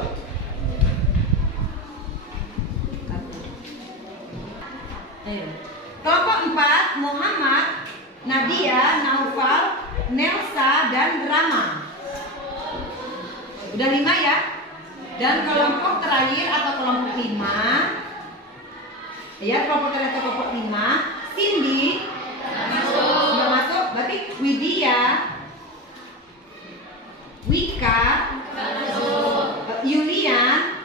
kelompok 4 Muhammad, Nadia, Naufal, Nelsa, dan Rama. Udah 5 ya? Dan kelompok terakhir atau kelompok 5, ya, kelompok terakhir atau kelompok 5, Cindy sudah masuk. Berarti Widya, Wika, Yulian,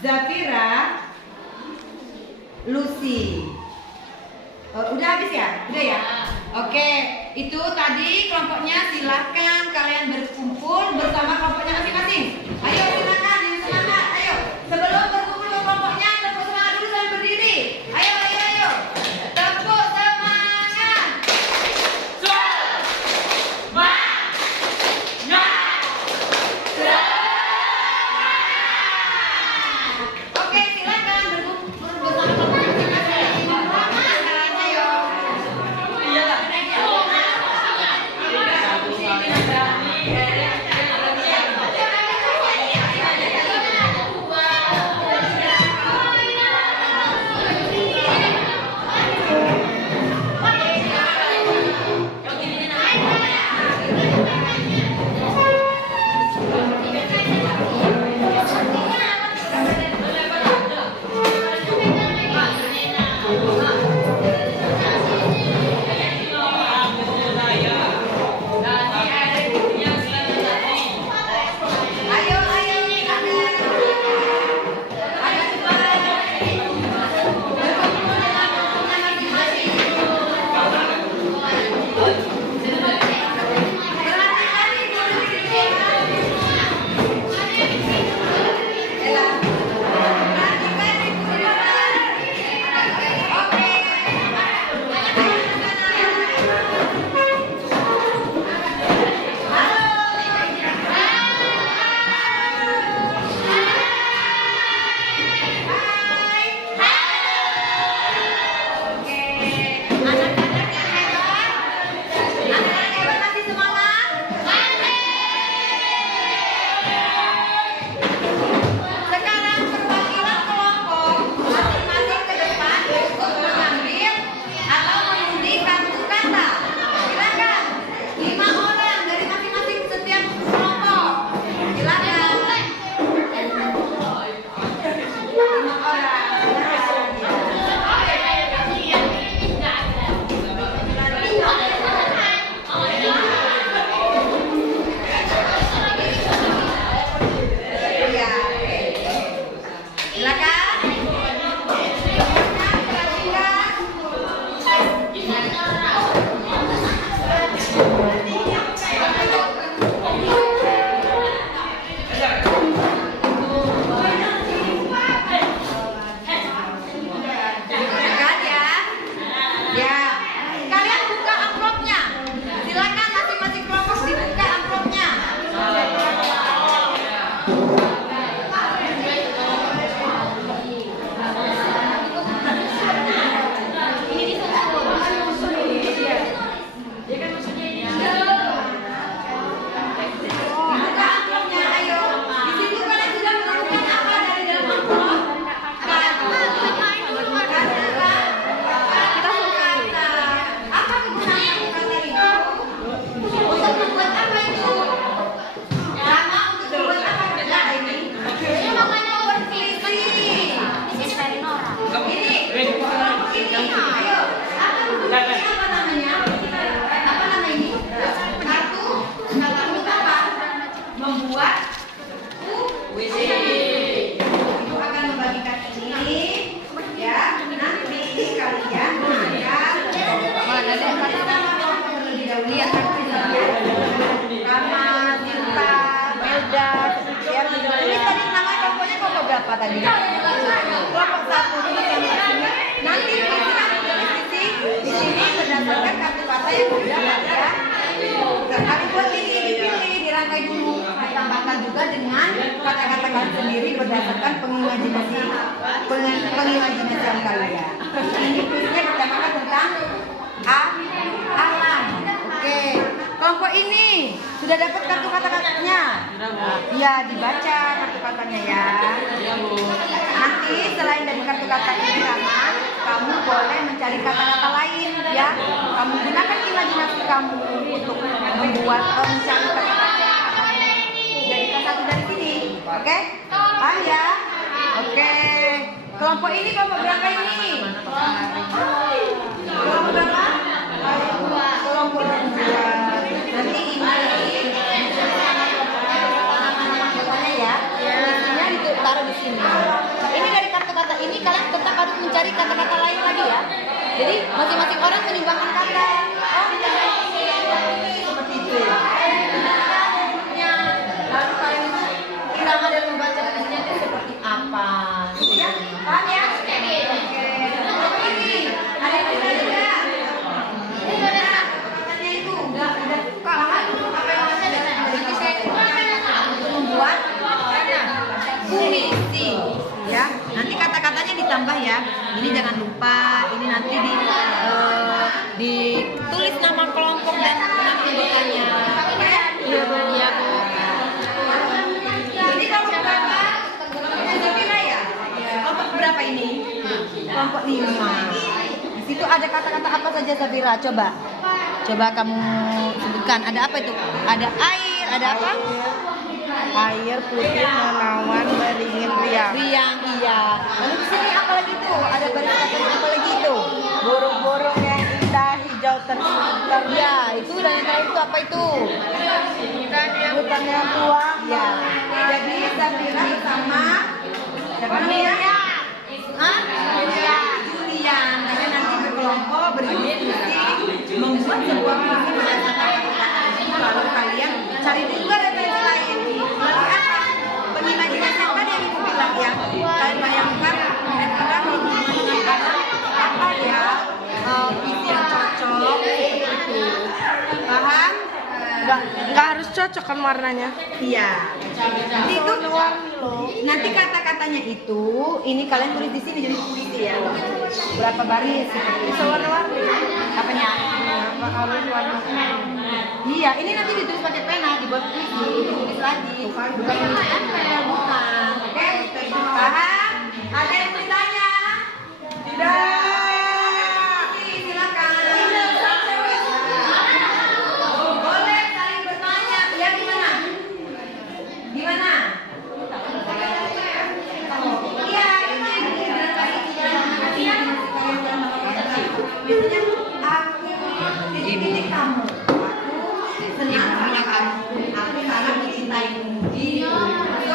Zafira, Lucy. Udah habis ya? Udah ya? Oke, itu tadi kelompoknya. Silakan kalian berkumpul bersama kelompoknya masing-masing. Ayo silakan, yang semangat. Ayo, sebelum berkumpul ke kelompoknya, tepuk semangat dulu sambil berdiri. Ayo. Tepuk semangat. Oke, silakan berkumpul bersama kelompoknya masing-masing. Ayo. Iya. membuat puisi. Ibu akan membagikan ini, ya. Nanti kalian akan terlebih dahulu ya. Rama, Sinta, Melda, ya. Ini tadi namanya kelompoknya kelompok berapa tadi? Kelompok 1 dulu sampai sini. Nanti di sini berdasarkan kartu kata yang sudah ada. Kami buat ini dipilih, dirangkai dulu, tambahkan juga dengan kata-kata kalian sendiri berdasarkan pengimajinasian kalian. Ini kuisnya ditambahkan tentang alam. Oke, kelompok ini sudah dapat kartu kata-katanya? Ya, dibaca kartu katanya ya. Nanti selain dari kartu kata irama, kamu boleh mencari kata-kata lain ya. Kamu gunakan imajinasi kamu untuk membuat mencari kata-kata. Jadikan satu dari sini, oke? Paham ya? Oke. Kelompok ini kelompok berapa ini? Kelompok berapa? Kelompok 2. Nanti ini anggotanya ya. Isinya ditaruh di sini. Ini dari kartu-kata ini kalian tetap harus mencari kata-kata lain lagi ya. Jadi masing-masing orang menyumbangkan kata. Oh, seperti itu. Lalu kalian itu irama dalam membaca puisinya itu seperti apa? Gitu ya? Paham ya? Oke. Ini ada yang bisa juga. Katanya itu udah kalah. Apa yang ada? Nanti saya membuat puisi. Ya, nanti kata-katanya ditambah ya. Ini jangan lupa. Ini nanti ditulis nama kelompok dan nama anggotanya. Oke? Iya, Bu. Iya, Bu. Ini kelompok berapa? Kelompok Safira ya? Kelompok berapa ini? Kelompok 5. Di situ ada kata-kata apa saja Safira? Coba kamu sebutkan. Ada apa itu? Ada air, ada apa? Air putih menawan beringin riang. Riang, iya. Lalu di sini apa lagi tuh? Ada baris kata apa lagi itu? Burung-burung yang indah hijau tersebar. Ya, itu dan yang terakhir itu apa itu? Hutan yang tua. Ya. Jadi Safira bersama siapa namanya? Julian. Kalian nanti berkelompok berdiskusi membuat sebuah puisi berdasarkan kata-kata itu. Lalu kalian cari juga referensi lain. Lalu apa? Pengimajinasian tadi yang ibu bilang ya. Kalian bayangkan kira-kira kalau dengan kata apa ya puisi yang cocok seperti itu. Paham? Nggak harus cocok kan warnanya. Iya. Nanti itu nanti kata-katanya itu ini kalian tulis di sini jadi puisi ya. Berapa baris seperti itu. Warna-warni. Apanya? Apa harus warna? Iya, ini nanti ditulis pakai pena, dibuat puisi, ditulis lagi. Bukan tulis empel, bukan. Oke? Paham? Ada yang bertanya? Tidak. Silakan. Boleh saling bertanya. Ya gimana? Gimana? Iya, ini biasanya aku titik kamu. Aku senang sama kamu. Aku sangat mencintaimu. Gitu.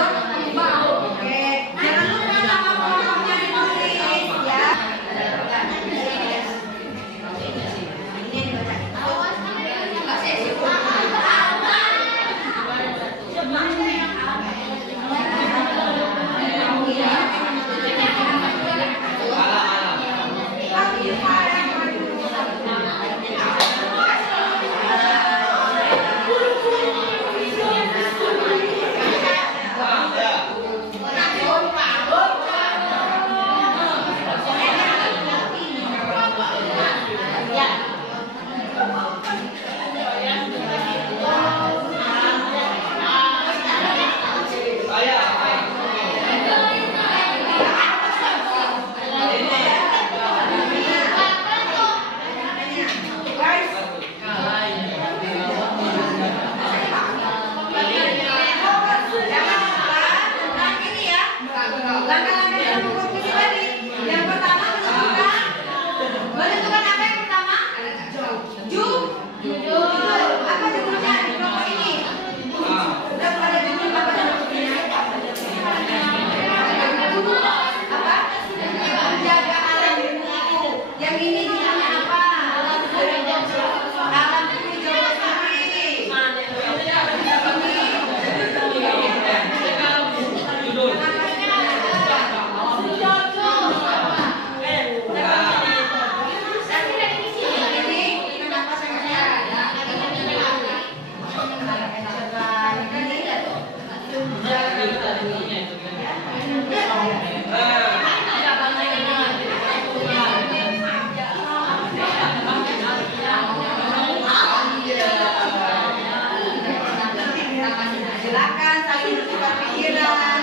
Silakan saling bertukar pikiran,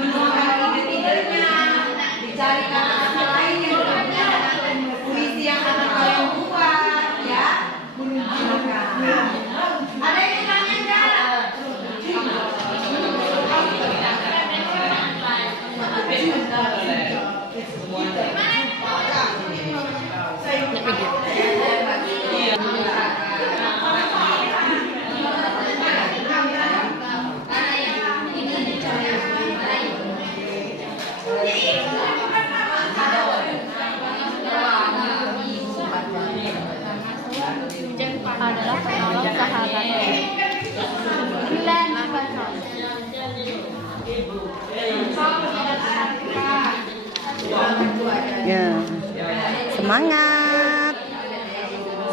menuangkan ide-idenya, dicarikan nama lain yang berbeda dengan puisi yang akan kalian buat, ya. Silakan. Ada yang tanya enggak? Adalah penolong sahabatnya. Bulan Ya. Semangat.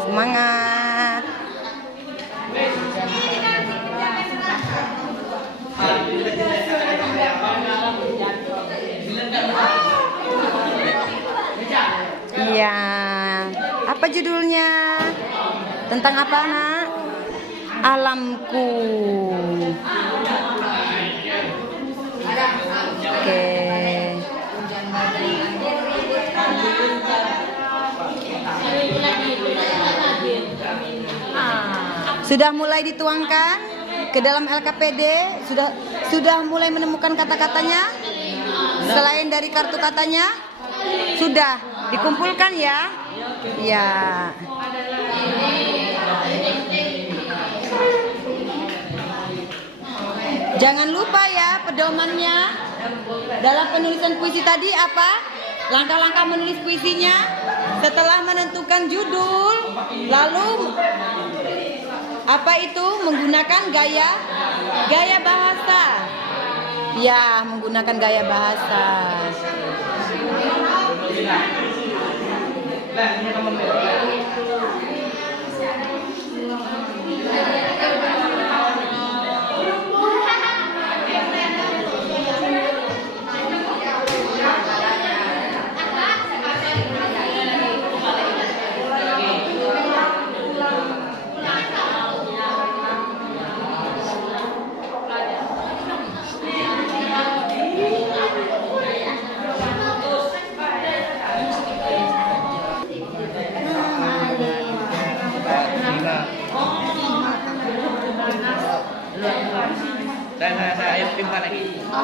Semangat. Iya. Apa judulnya? Tentang apa, Nak? Alamku. Oke. Sudah mulai dituangkan ke dalam LKPD? Sudah mulai menemukan kata-katanya? Selain dari kartu katanya? Sudah dikumpulkan ya? Ya. Jangan lupa ya pedomannya dalam penulisan puisi tadi apa? Langkah-langkah menulis puisinya setelah menentukan judul, lalu apa itu? Menggunakan gaya bahasa. Ya, menggunakan gaya bahasa. Ayo timpa lagi. Timpa.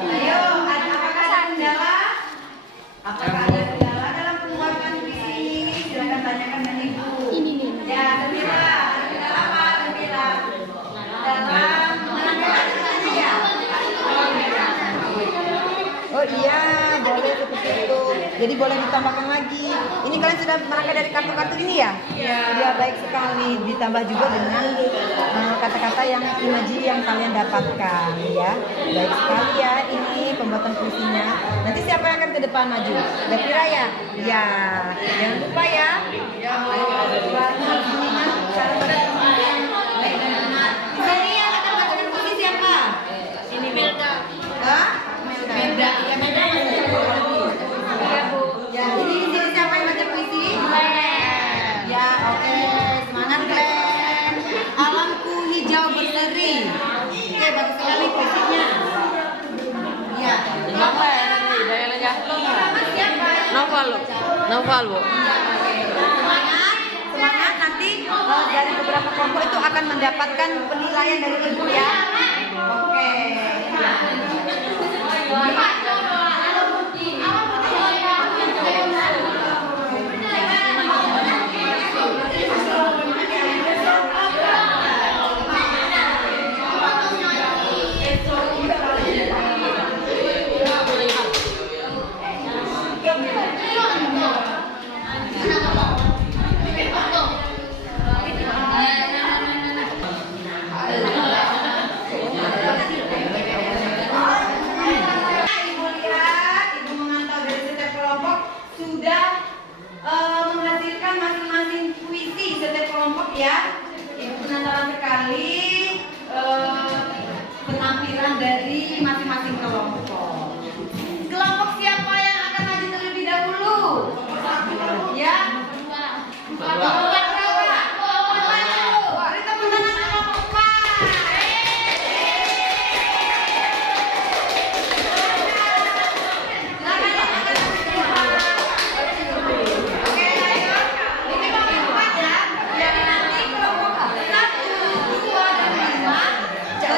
Ayo, apakah ada kendala? Apakah ada kendala dalam pembuatan puisi ini? Silakan tanyakan dengan Ibu. Ya, Temila, ada kendala apa, Temila? Dalam menanggapi puisi ya? Oh iya, boleh seperti itu. Jadi boleh ditambahkan lagi. Ini kalian sudah merangkai dari kartu-kartu ini ya? Iya. Ya, baik sekali. Ditambah juga dengan kata-kata yang imaji yang kalian dapatkan ya. Baik sekali ya, ini pembuatan puisinya. Nanti siapa yang akan ke depan maju? Gapira ya? Ya. Jangan lupa ya. Ya. Ini yang akan bacakan puisi siapa? Ini Melda. Hah? Melda. Ya, Melda. Iya, Bu. Ya, jadi di sini siapa yang baca puisi? Ya, oke. Semangat, Glenn. Alamku hijau berseri. Oke, bagus sekali puisinya. Ya. Apa ya nanti? Daya Nama siapa? Novel, Bu. Semangat nanti dari beberapa kelompok itu akan mendapatkan penilaian dari Ibu ya. Oke. ya. Ibu penasaran sekali penampilan dari masing-masing kelompok. Kelompok siapa yang akan maju terlebih dahulu? Ya. Kelompok berapa? Beri tepuk tangan kelompok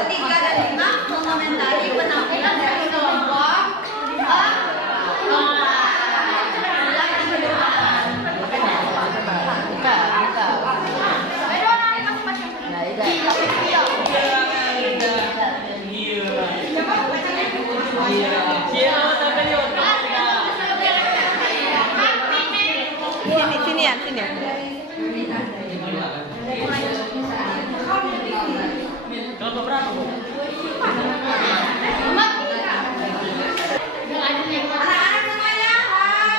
3 dan 5 mengomentari penampilan dari kelompok 4. Sini ya. Kelompok berapa, Bu? Anak-anak semuanya, hai.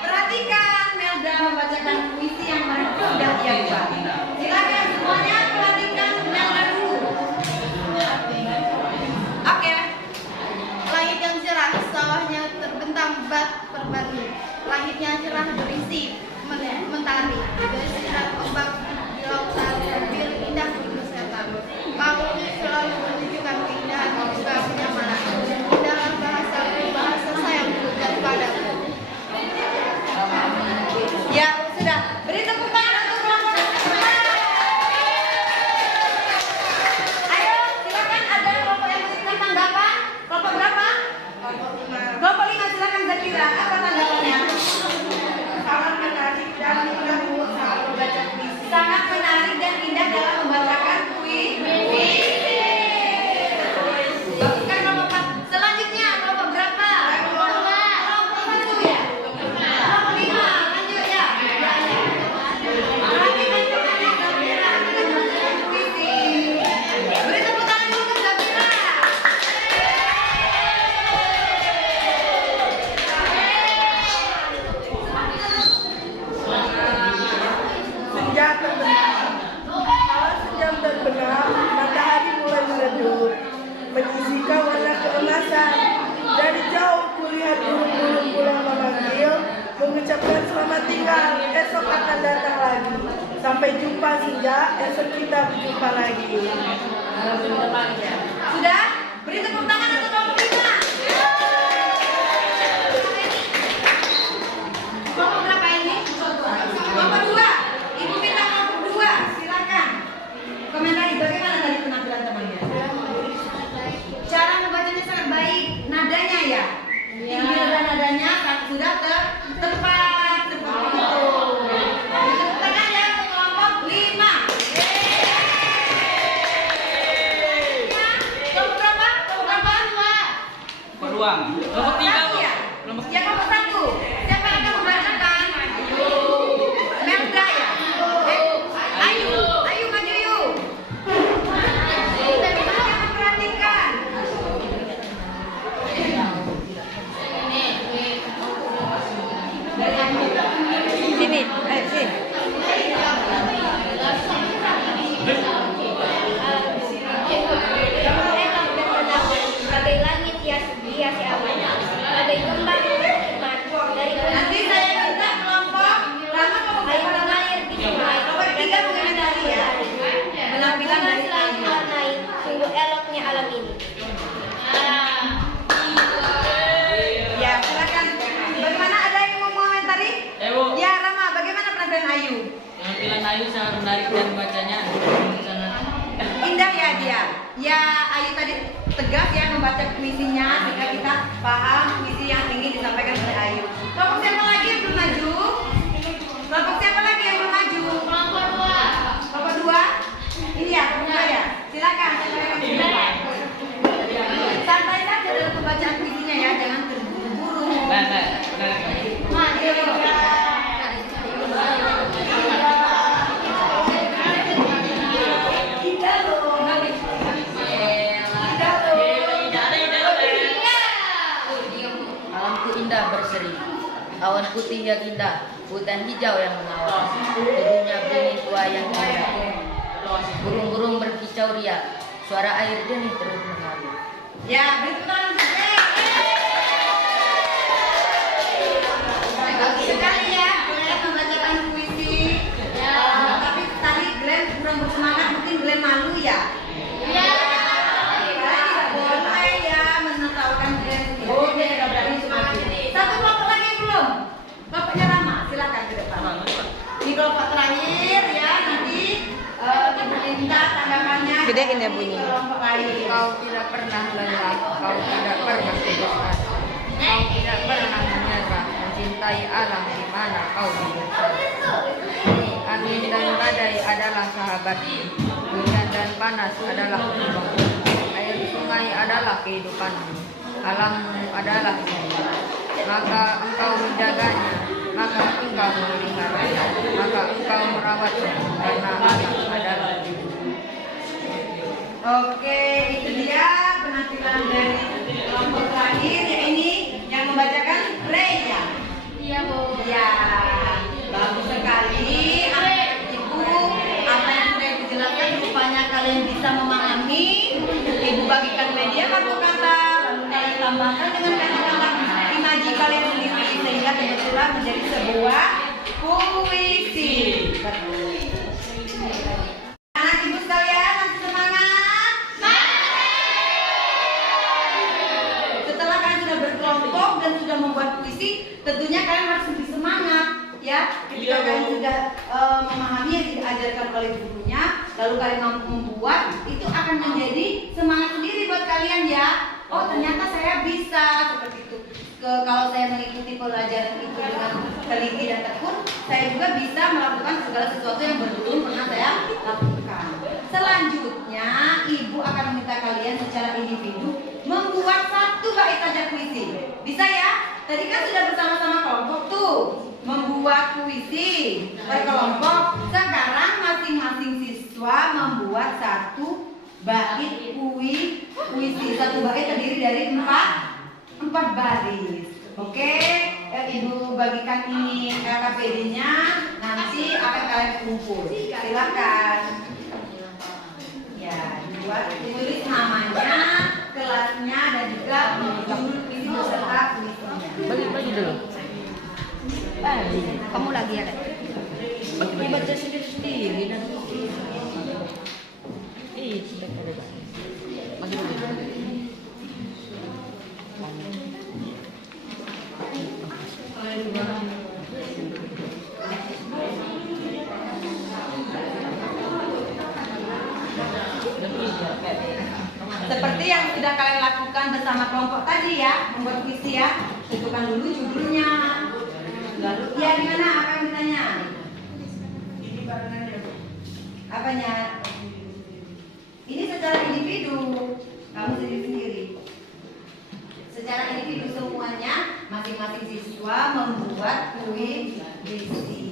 Perhatikan Melda membacakan puisi yang sudah ia buat. Silakan semuanya perhatikan Melda dulu. Oke. Langit yang cerah, sawahnya terbentang bat berbatu. Langitnya cerah berisi mentari. Bersinar ombak di lautan, biru indah berwisata. Kau selalu menunjukkan keindahan dan juga kenyamanan. Dalam bahasa sayangku daripadamu. Ya, sudah. Beri tepuk tangan untuk kelompok kedua. Ayo, silakan ada kelompok yang memberikan tanggapan. Kelompok berapa? Kelompok 5, silakan Zakira. Apa tanggapannya? Sangat menarik dan indah saat membaca puisi. Sangat menarik dan indah dalam membacakan puisi. Baguskan kelompok 4. Selanjutnya kelompok berapa? Kelompok 1 ya? Kelompok 5, lanjut ya. Perhatikan teman-teman Zakira akan membacakan puisi. Beri tepuk tangan dulu untuk Zakira. Senja terbenam. Kala senja terbenam, matahari mulai meredup, menyisihkan warna keemasan. Dari jauh kulihat burung-burung pulang memanggil, mengucapkan selamat tinggal, esok akan datang lagi. Sampai jumpa senja, esok kita berjumpa lagi. Sudah? Beri tepuk tangan untuk kelompok 5. Kelompok berapa ini? Kelompok 2. Ibu minta kelompok 2. Silakan. Komentari bagaimana tadi penampilan temannya? Cara membacanya sangat baik. Nadanya ya? Tinggi dan nadanya sudah tepat. Seperti itu. Tepuk tangan ya untuk kelompok 5. Kelompok berapa? Kelompok berapa? Peruang. Kelompok 3, Bu. Ya? Ya, kelompok 1. Siapa yang akan membacakan? Melda ya? Ayu maju yuk. Teman-teman perhatikan. Sini. Sini. Bagai langit hiasi awan, bagai kembang hikmat dari Nanti saya minta kelompok Rama kelompok air berapa? mengalir di sungai. Kelompok 3 mengomentari ya. Penampilan dari selalu Ayu. mewarnai sungguh eloknya alam ini. Ya, silakan. Bagaimana, ada yang mau mengomentari? Bu. Ya, Rama, bagaimana penampilan Ayu? Penampilan Ayu sangat menarik dan bacanya sangat Indah ya dia. Ya, Ayu tadi tegas ya membaca puisinya sehingga kita paham puisi yang ingin disampaikan oleh Ayu. Kelompok siapa lagi yang belum maju? Kelompok siapa lagi yang belum maju? Kelompok 2. Kelompok 2? Ini ya, kelompok 2 ya. Silakan. Santai saja dalam pembacaan puisinya ya, jangan terburu-buru. benar. Maju. Alamku indah berseri. awan putih yang indah, hutan hijau yang menawan, teduhnya beringin tua yang indah, burung-burung berkicau riang, suara air jernih terus mengalir. Ya, beri tepuk tangan untuk Glenn. Bagus sekali ya, Glenn membacakan puisi. Tapi tadi Glenn kurang bersemangat, mungkin Glenn malu ya. Boleh ya menertawakan Glenn. Oke, udah berani semangat ini. Satu kelompok lagi belum? Kelompoknya Rama, silakan ke depan. Ini kelompok terakhir ya, nanti Ibu minta tanggapannya. Gedein ya bunyi. Kelompok lain. Kau tidak pernah lelah, kau tidak pernah putus asa, kau tidak pernah menyerah, mencintai alam di mana kau bersama. Angin dan badai adalah sahabatmu, hujan dan panas adalah penyebabmu, air sungai adalah kehidupanmu, alammu adalah hidup. Maka engkau menjaganya, maka engkau memeliharanya, maka engkau merawatnya, karena alam adalah hidup. Oke, itu dia penampilan dari kelompok terakhir ya, ini yang membacakan Reya. Iya, Bu. Ya, bagus sekali. Ibu, apa yang sudah dijelaskan rupanya kalian bisa memahami. Ibu bagikan media kata-kata, lalu kalian tambahkan dengan kata-kata imaji kalian sendiri sehingga kebetulan menjadi sebuah puisi. Anak ibu sekalian, masih semangat? Setelah kalian sudah berkelompok dan sudah membuat puisi, tentunya kalian harus lebih semangat ya. Ketika kalian sudah memahami yang diajarkan oleh gurunya, lalu kalian mampu membuat, itu akan menjadi semangat sendiri buat kalian ya. Oh, ternyata saya bisa seperti itu. Kalau saya mengikuti pelajaran itu dengan teliti dan tekun, saya juga bisa melakukan segala sesuatu yang belum pernah saya lakukan. Selanjutnya, ibu akan meminta kalian secara individu membuat satu bait saja puisi. Bisa ya? Tadi kan sudah bersama-sama kelompok tuh membuat puisi berkelompok. Sekarang masing-masing siswa membuat satu bait puisi. Satu bait terdiri dari empat baris. Oke, ibu bagikan ini KPD-nya, nanti akan kalian kumpul. Silakan. Ya, dibuat, ditulis namanya, kelasnya dan juga judul puisi beserta puisinya. Bagi dulu. Kamu lagi ya, Kak? Bagi baca sendiri dan bagi dulu. Seperti yang sudah kalian lakukan bersama kelompok tadi ya, membuat puisi ya. Tentukan dulu judulnya. Lalu, ya gimana? Apa yang ditanya? Apanya? Ini secara individu, kamu sendiri-sendiri. Secara individu semuanya, masing-masing siswa membuat puisi.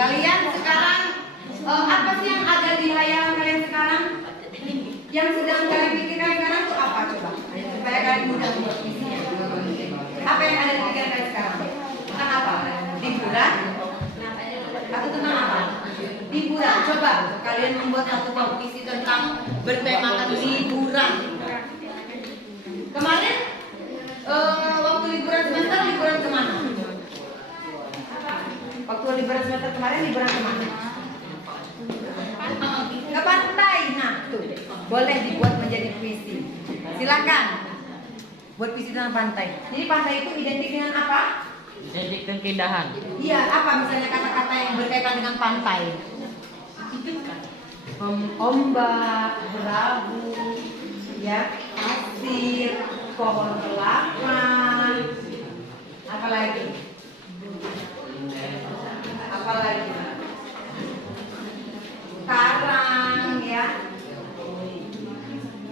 Kalian sekarang apa sih yang ada di hayalan kalian sekarang? Yang sedang kalian pikirkan sekarang itu apa coba? Supaya kalian mudah membuat puisinya. Apa yang ada di pikiran kalian sekarang? Tentang apa? Liburan? Atau tentang apa? Liburan. Coba kalian membuat satu puisi tentang bertemakan liburan. Kemarin waktu liburan semester liburan kemana? Waktu liburan semester kemarin liburan kemana? Ke pantai. Nah, tuh boleh dibuat menjadi puisi. Silakan buat puisi tentang pantai. Jadi pantai itu identik dengan apa? Identik dengan keindahan. Iya, apa misalnya kata-kata yang berkaitan dengan pantai? Ombak, berabu, ya, pasir, pohon kelapa, apa lagi? Apalagi karang ya,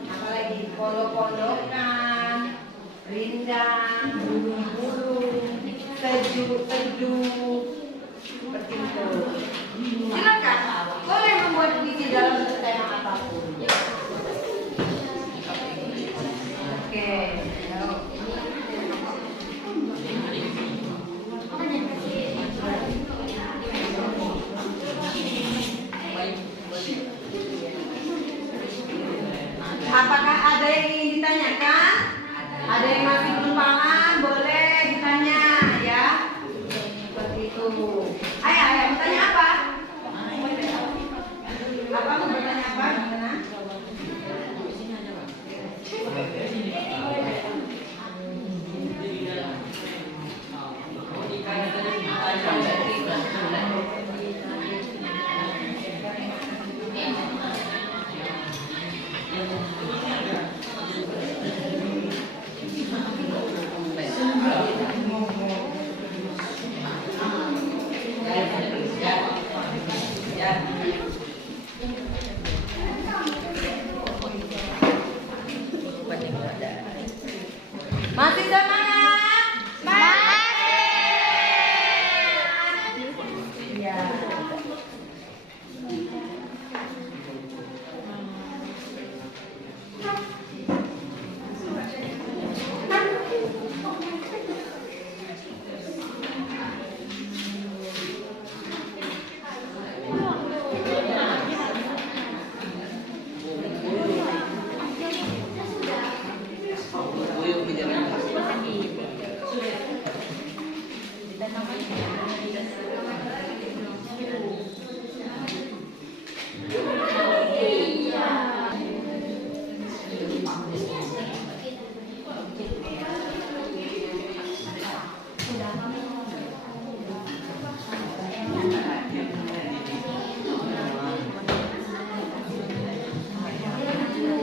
apalagi pondok-pondokan, rindang, burung-burung, teduh, seperti itu. Silakan, boleh membuat puisi dalam bentuk tema apapun. Oke. Apakah ada yang ingin ditanyakan? Ada yang masih belum paham? Boleh ditanya ya. Seperti itu. Ayah, mau tanya apa? Apa mau bertanya apa? Gimana? Masih semangat? Semangat! Ya.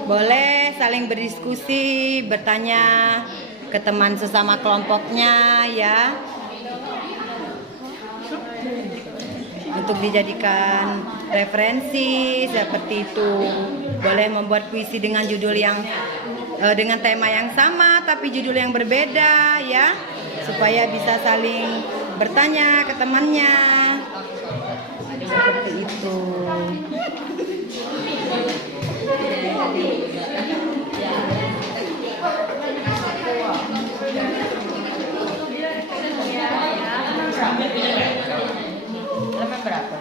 Boleh saling berdiskusi, bertanya ke teman sesama kelompoknya ya. Untuk dijadikan referensi seperti itu. Boleh membuat puisi dengan judul yang dengan tema yang sama tapi judul yang berbeda ya. Supaya bisa saling bertanya ke temannya. Seperti itu. Halaman berapa?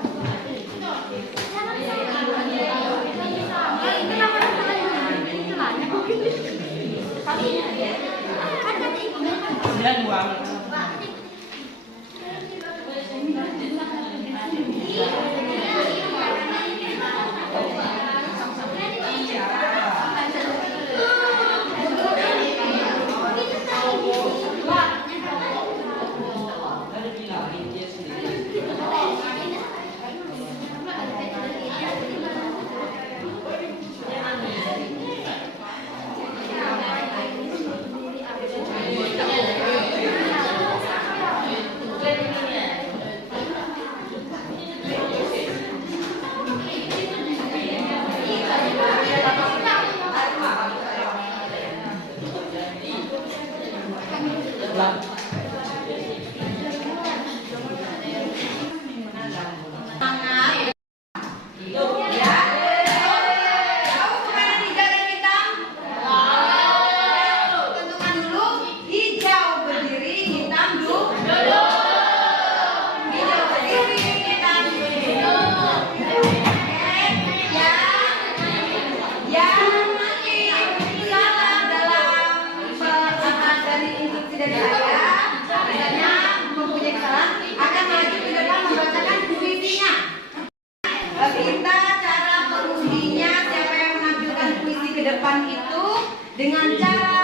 dengan cara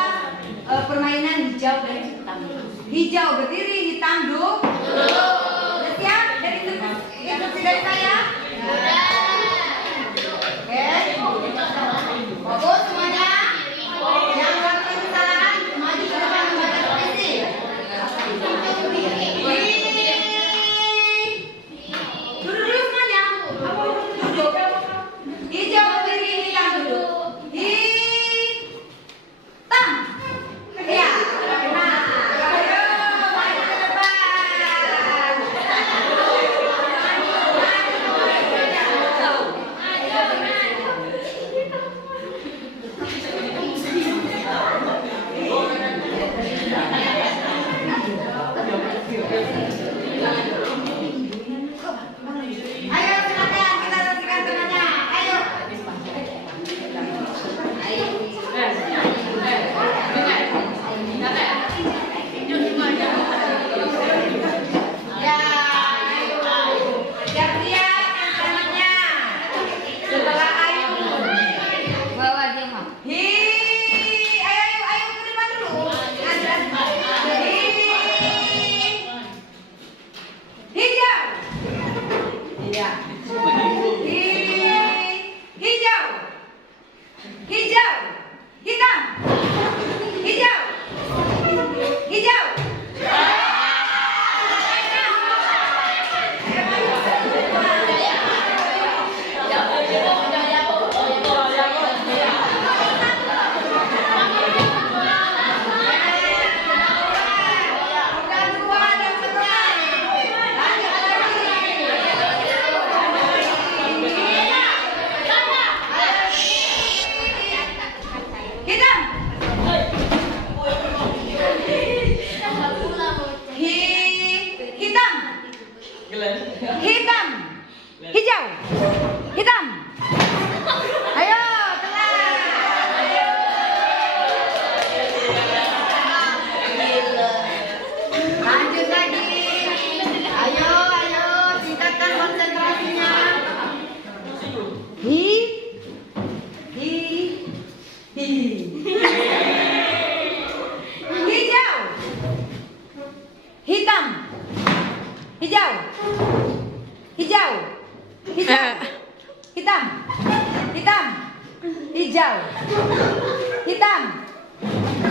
permainan hijau dan hitam. Hijau berdiri, hitam duduk. Sudah siap? Dari instruksi dari saya? Oke. Fokus semuanya. Yang melakukan kesalahan maju ke depan membaca puisi. Duduk dulu semuanya. Kamu duduk. Hijau berdiri, hitam duduk. Hitam. Ya.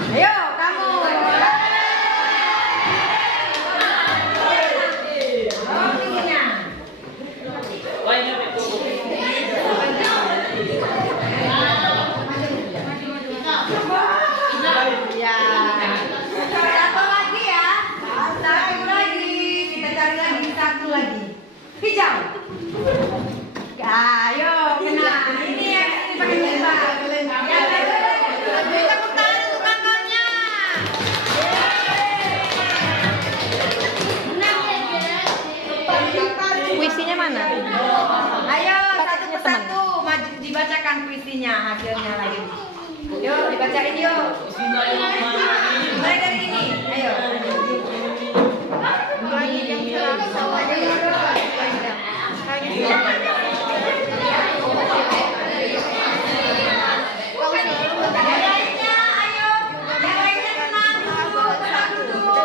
Ayo, kamu. Oh, tingginya. Ya. Satu lagi ya. Satu lagi. Kita cari lagi satu lagi. Hijau. Ayo, benar. Ini yang ini pakai tembak. Ya, beri tepuk tangan untuk kakaknya. Puisinya mana? Ayo, satu persatu maju dibacakan puisinya hasilnya lagi. Yuk, dibacain yuk. Mulai dari ini. Ayo. Langit yang cerah, sawahnya yang panjang. Kau selalu Yang lainnya, ayo. Yang lainnya tenang dulu, tenang dulu.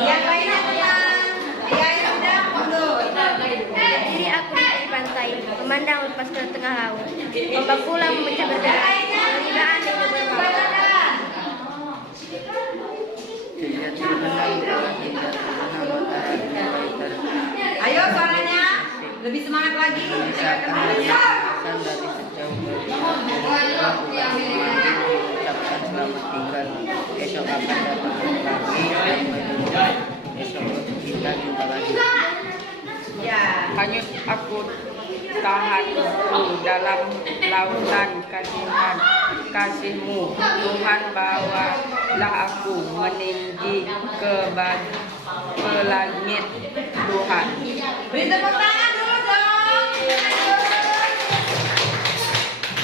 Yang lainnya tenang. Ya, ya udah, mundur. Berdiri aku di tepi pantai, memandang lepas ke tengah laut. Ombak pulang memecah Yang bergerak, lainnya, perkiraan di coba depan bacakan. Ayo suaranya lebih semangat lagi. Dengarkan suaranya. Ucapkan selamat tinggal. Esok akan datang lagi. Esok kita jumpa lagi. Ya. Hanyut aku tahan dalam lautan kasihan kasihmu. Tuhan bawalah aku meninggi ke langit Tuhan. Beri tepuk tangan dulu dong.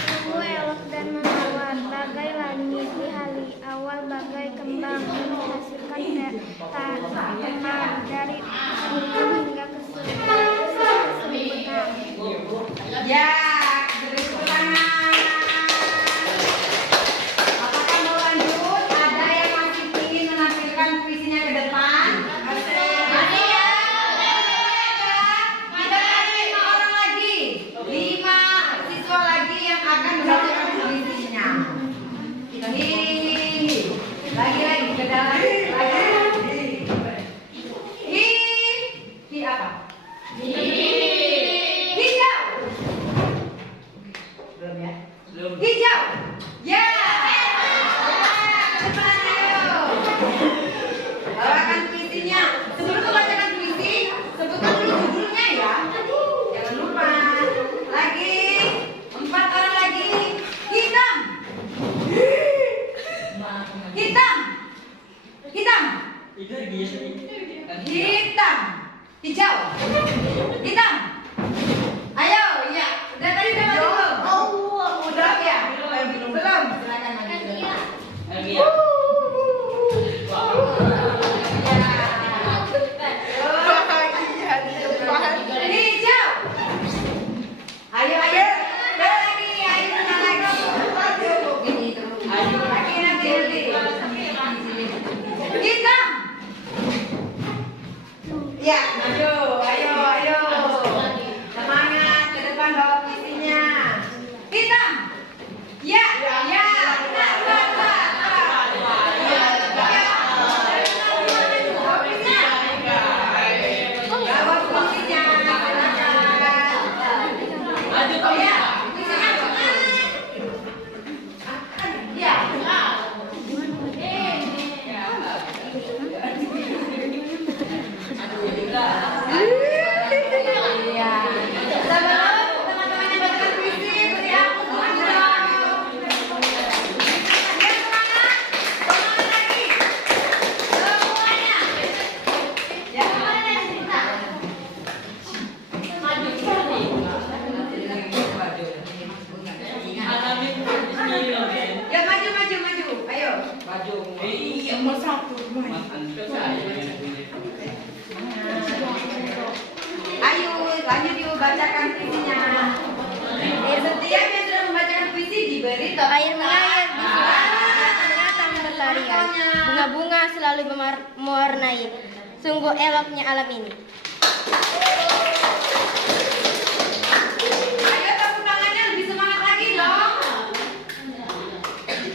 Sungguh elok dan menawan, bagai langit di hari awal, bagai kembang menghasilkan tanaman dari hulu hingga ke sumber. Ya, beri tepuk tangan. Apakah mau lanjut? Ada yang masih ingin menampilkan puisinya ke depan? Masih ya? Kita ada 5 orang lagi. 5 siswa lagi yang akan membacakan puisinya. Ini lagi ke dalam lagi. Hi apa? Hijau. Belum ya? Hijau. Ya. Ke depan ayo. Bawakan puisinya. Sebelum membacakan puisi, sebutkan dulu judulnya ya. Jangan lupa. Lagi 4 orang lagi. Hitam. Hitam. Hitam. Hitam. Hijau. Hitam. Ayo, ya. Udah tadi udah maju belum? Udah ya? Belum. Silakan maju. Hijau. Ayo. Lagi. Ayo lagi. Gini. Lagi nanti. Hitam. Ya, maju. Ayo. Semangat ke depan bawa puisinya. Hitam. Ya. Bawa puisinya. Ya maju. Ayo. Ayo, lanjut yuk bacakan puisinya. Setiap yang sudah membacakan puisi diberi tepuk Air mengalir di binatang berlarian, bunga-bunga selalu mewarnai. Sungguh eloknya alam ini. Ayo tepuk tangannya lebih semangat lagi dong.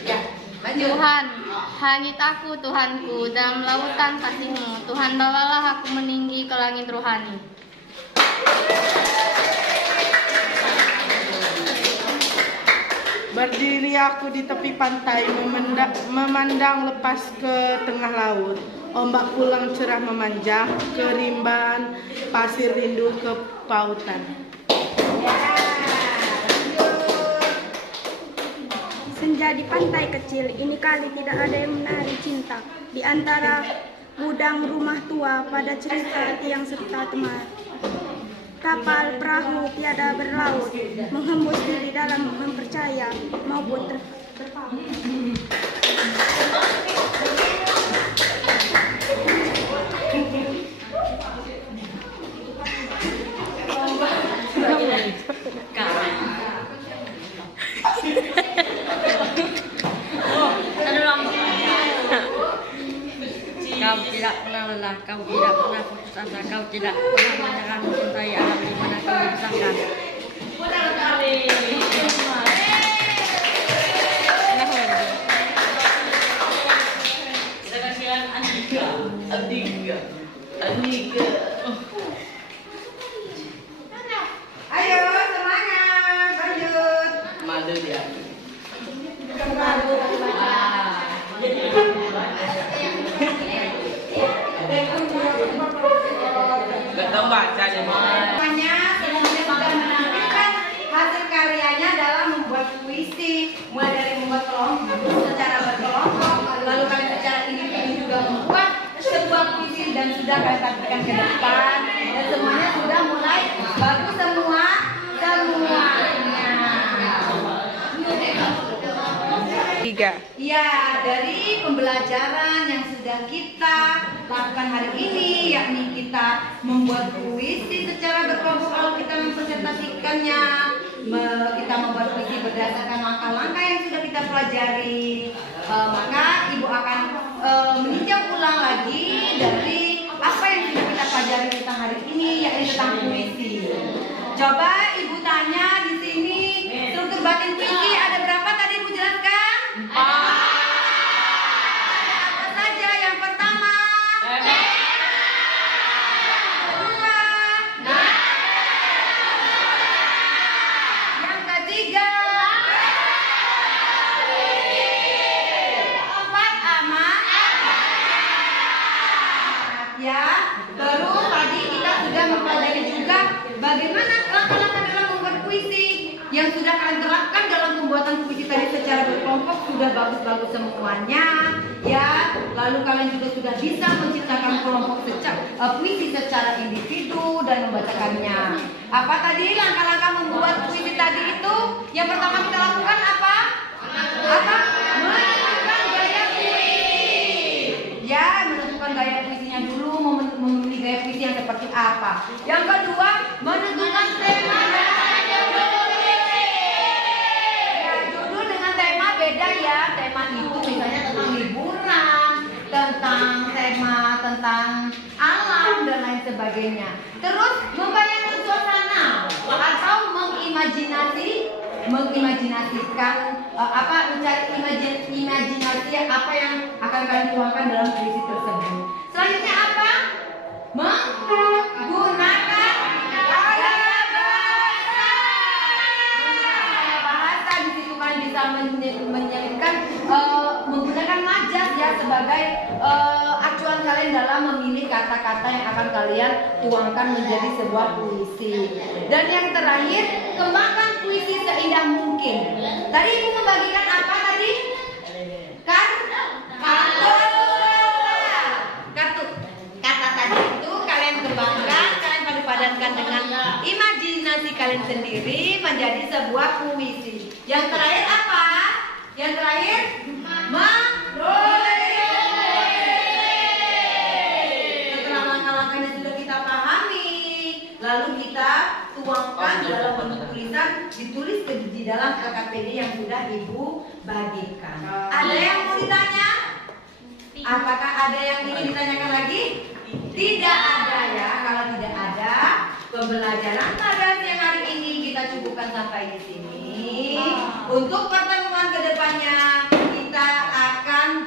Ya, maju. Tuhan Hanyut aku Tuhanku dalam lautan kasih-Mu. Tuhan, bawalah aku meninggi ke langit rohani. Berdiri aku di tepi pantai, memandang lepas ke tengah laut. Ombak pulang cerah memanjang ke rimban, pasir rindu ke pautan. Senja di pantai kecil, ini kali tidak ada yang menari cinta. Di antara gudang rumah tua pada cerita tiang serta temar. Kapal perahu tiada berlaut, menghembus diri dalam mempercaya maupun terpaut. Kau tidak pernah lelah, kau tidak pernah putus asa, kau tidak pernah menyerah mencintai alam di mana kau dibesarkan. Kita kasihan Andika. Ayo semangat, lanjut. Malu dia. Gak tau baca deh, Semuanya sudah menampilkan hasil karyanya dalam membuat puisi, mulai dari membuat kelompok secara berkelompok, lalu kalian secara individu juga membuat sebuah puisi dan sudah kalian tampilkan ke depan, dan semuanya sudah mulai bagus semuanya. Ya, dari pembelajaran yang sudah kita lakukan hari ini, yakni kita membuat puisi secara berkelompok, lalu kita mempresentasikannya, kita membuat puisi berdasarkan langkah-langkah yang sudah kita pelajari. Maka ibu akan meninjau ulang lagi dari apa yang sudah kita pelajari tentang hari ini, yakni tentang puisi. Coba ibu tanya di sini, struktur batin puisi ada berapa tadi ibu jelaskan? Apa saja? Yang pertama, kedua, yang ketiga, empat amat. Ya, terus tadi kita sudah mempelajari juga bagaimana langkah-langkah dalam membuat puisi yang sudah kalian terapkan dalam pembuatan puisi tadi secara berkelompok sudah bagus-bagus semuanya ya. Lalu kalian juga sudah bisa menciptakan kelompok puisi secara individu dan membacakannya. Apa tadi langkah-langkah membuat puisi tadi itu? Yang pertama kita lakukan apa? Menentukan gaya puisi. Ya, menentukan gaya puisinya dulu, memilih gaya puisi yang seperti apa. Yang kedua, menentukan tema dan beda ya. Tema itu misalnya tentang liburan, tentang tema tentang alam dan lain sebagainya. Terus membayangkan suasana atau mengimajinasikan mencari imajinasi apa yang akan kalian tuangkan dalam puisi tersebut. Selanjutnya apa? Menggunakan bisa menyelipkan menggunakan majas ya sebagai acuan kalian dalam memilih kata-kata yang akan kalian tuangkan menjadi sebuah puisi. Dan yang terakhir, kembangkan puisi seindah mungkin. Tadi ibu membagikan apa tadi? Kartu. Kata tadi itu kalian kembangkan, kalian padupadankan dengan imajinasi kalian sendiri menjadi sebuah puisi. Yang terakhir apa? Yang terakhir setelah langkah-langkahnya sudah kita pahami, lalu kita tuangkan dalam bentuk tulisan, ditulis di dalam LKPD yang sudah ibu bagikan. Ada yang mau ditanya? Apakah ada yang ingin ditanyakan lagi? Tidak ada ya. Kalau tidak ada, pembelajaran pada siang hari ini kita cukupkan sampai di sini. Untuk pertemuan kedepannya kita akan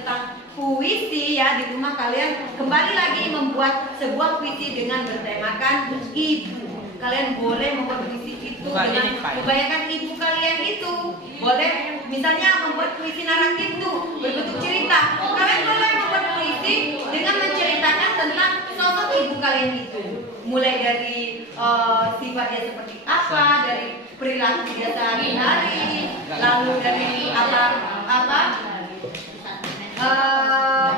tentang puisi ya di rumah kalian kembali lagi membuat sebuah puisi dengan bertemakan ibu. Kalian boleh membuat puisi itu dengan membayangkan ibu kalian itu. Boleh misalnya membuat puisi naratif tuh berbentuk cerita. Kalian boleh membuat puisi dengan menceritakan tentang sosok ibu kalian itu. Mulai dari sifatnya seperti apa, dari perilaku dia sehari-hari, lalu dari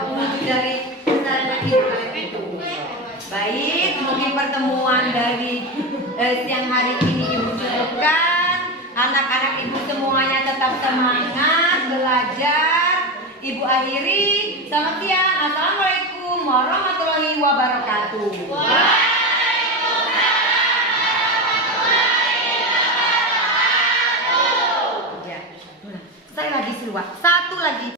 wujud dari kesadaran ibu kalian itu. Baik, mungkin pertemuan dari siang hari ini Ibu cukupkan. Anak-anak Ibu semuanya tetap semangat belajar. Ibu akhiri. Selamat siang. Assalamualaikum warahmatullahi wabarakatuh. Ya. Saya lagi seluas. Satu lagi.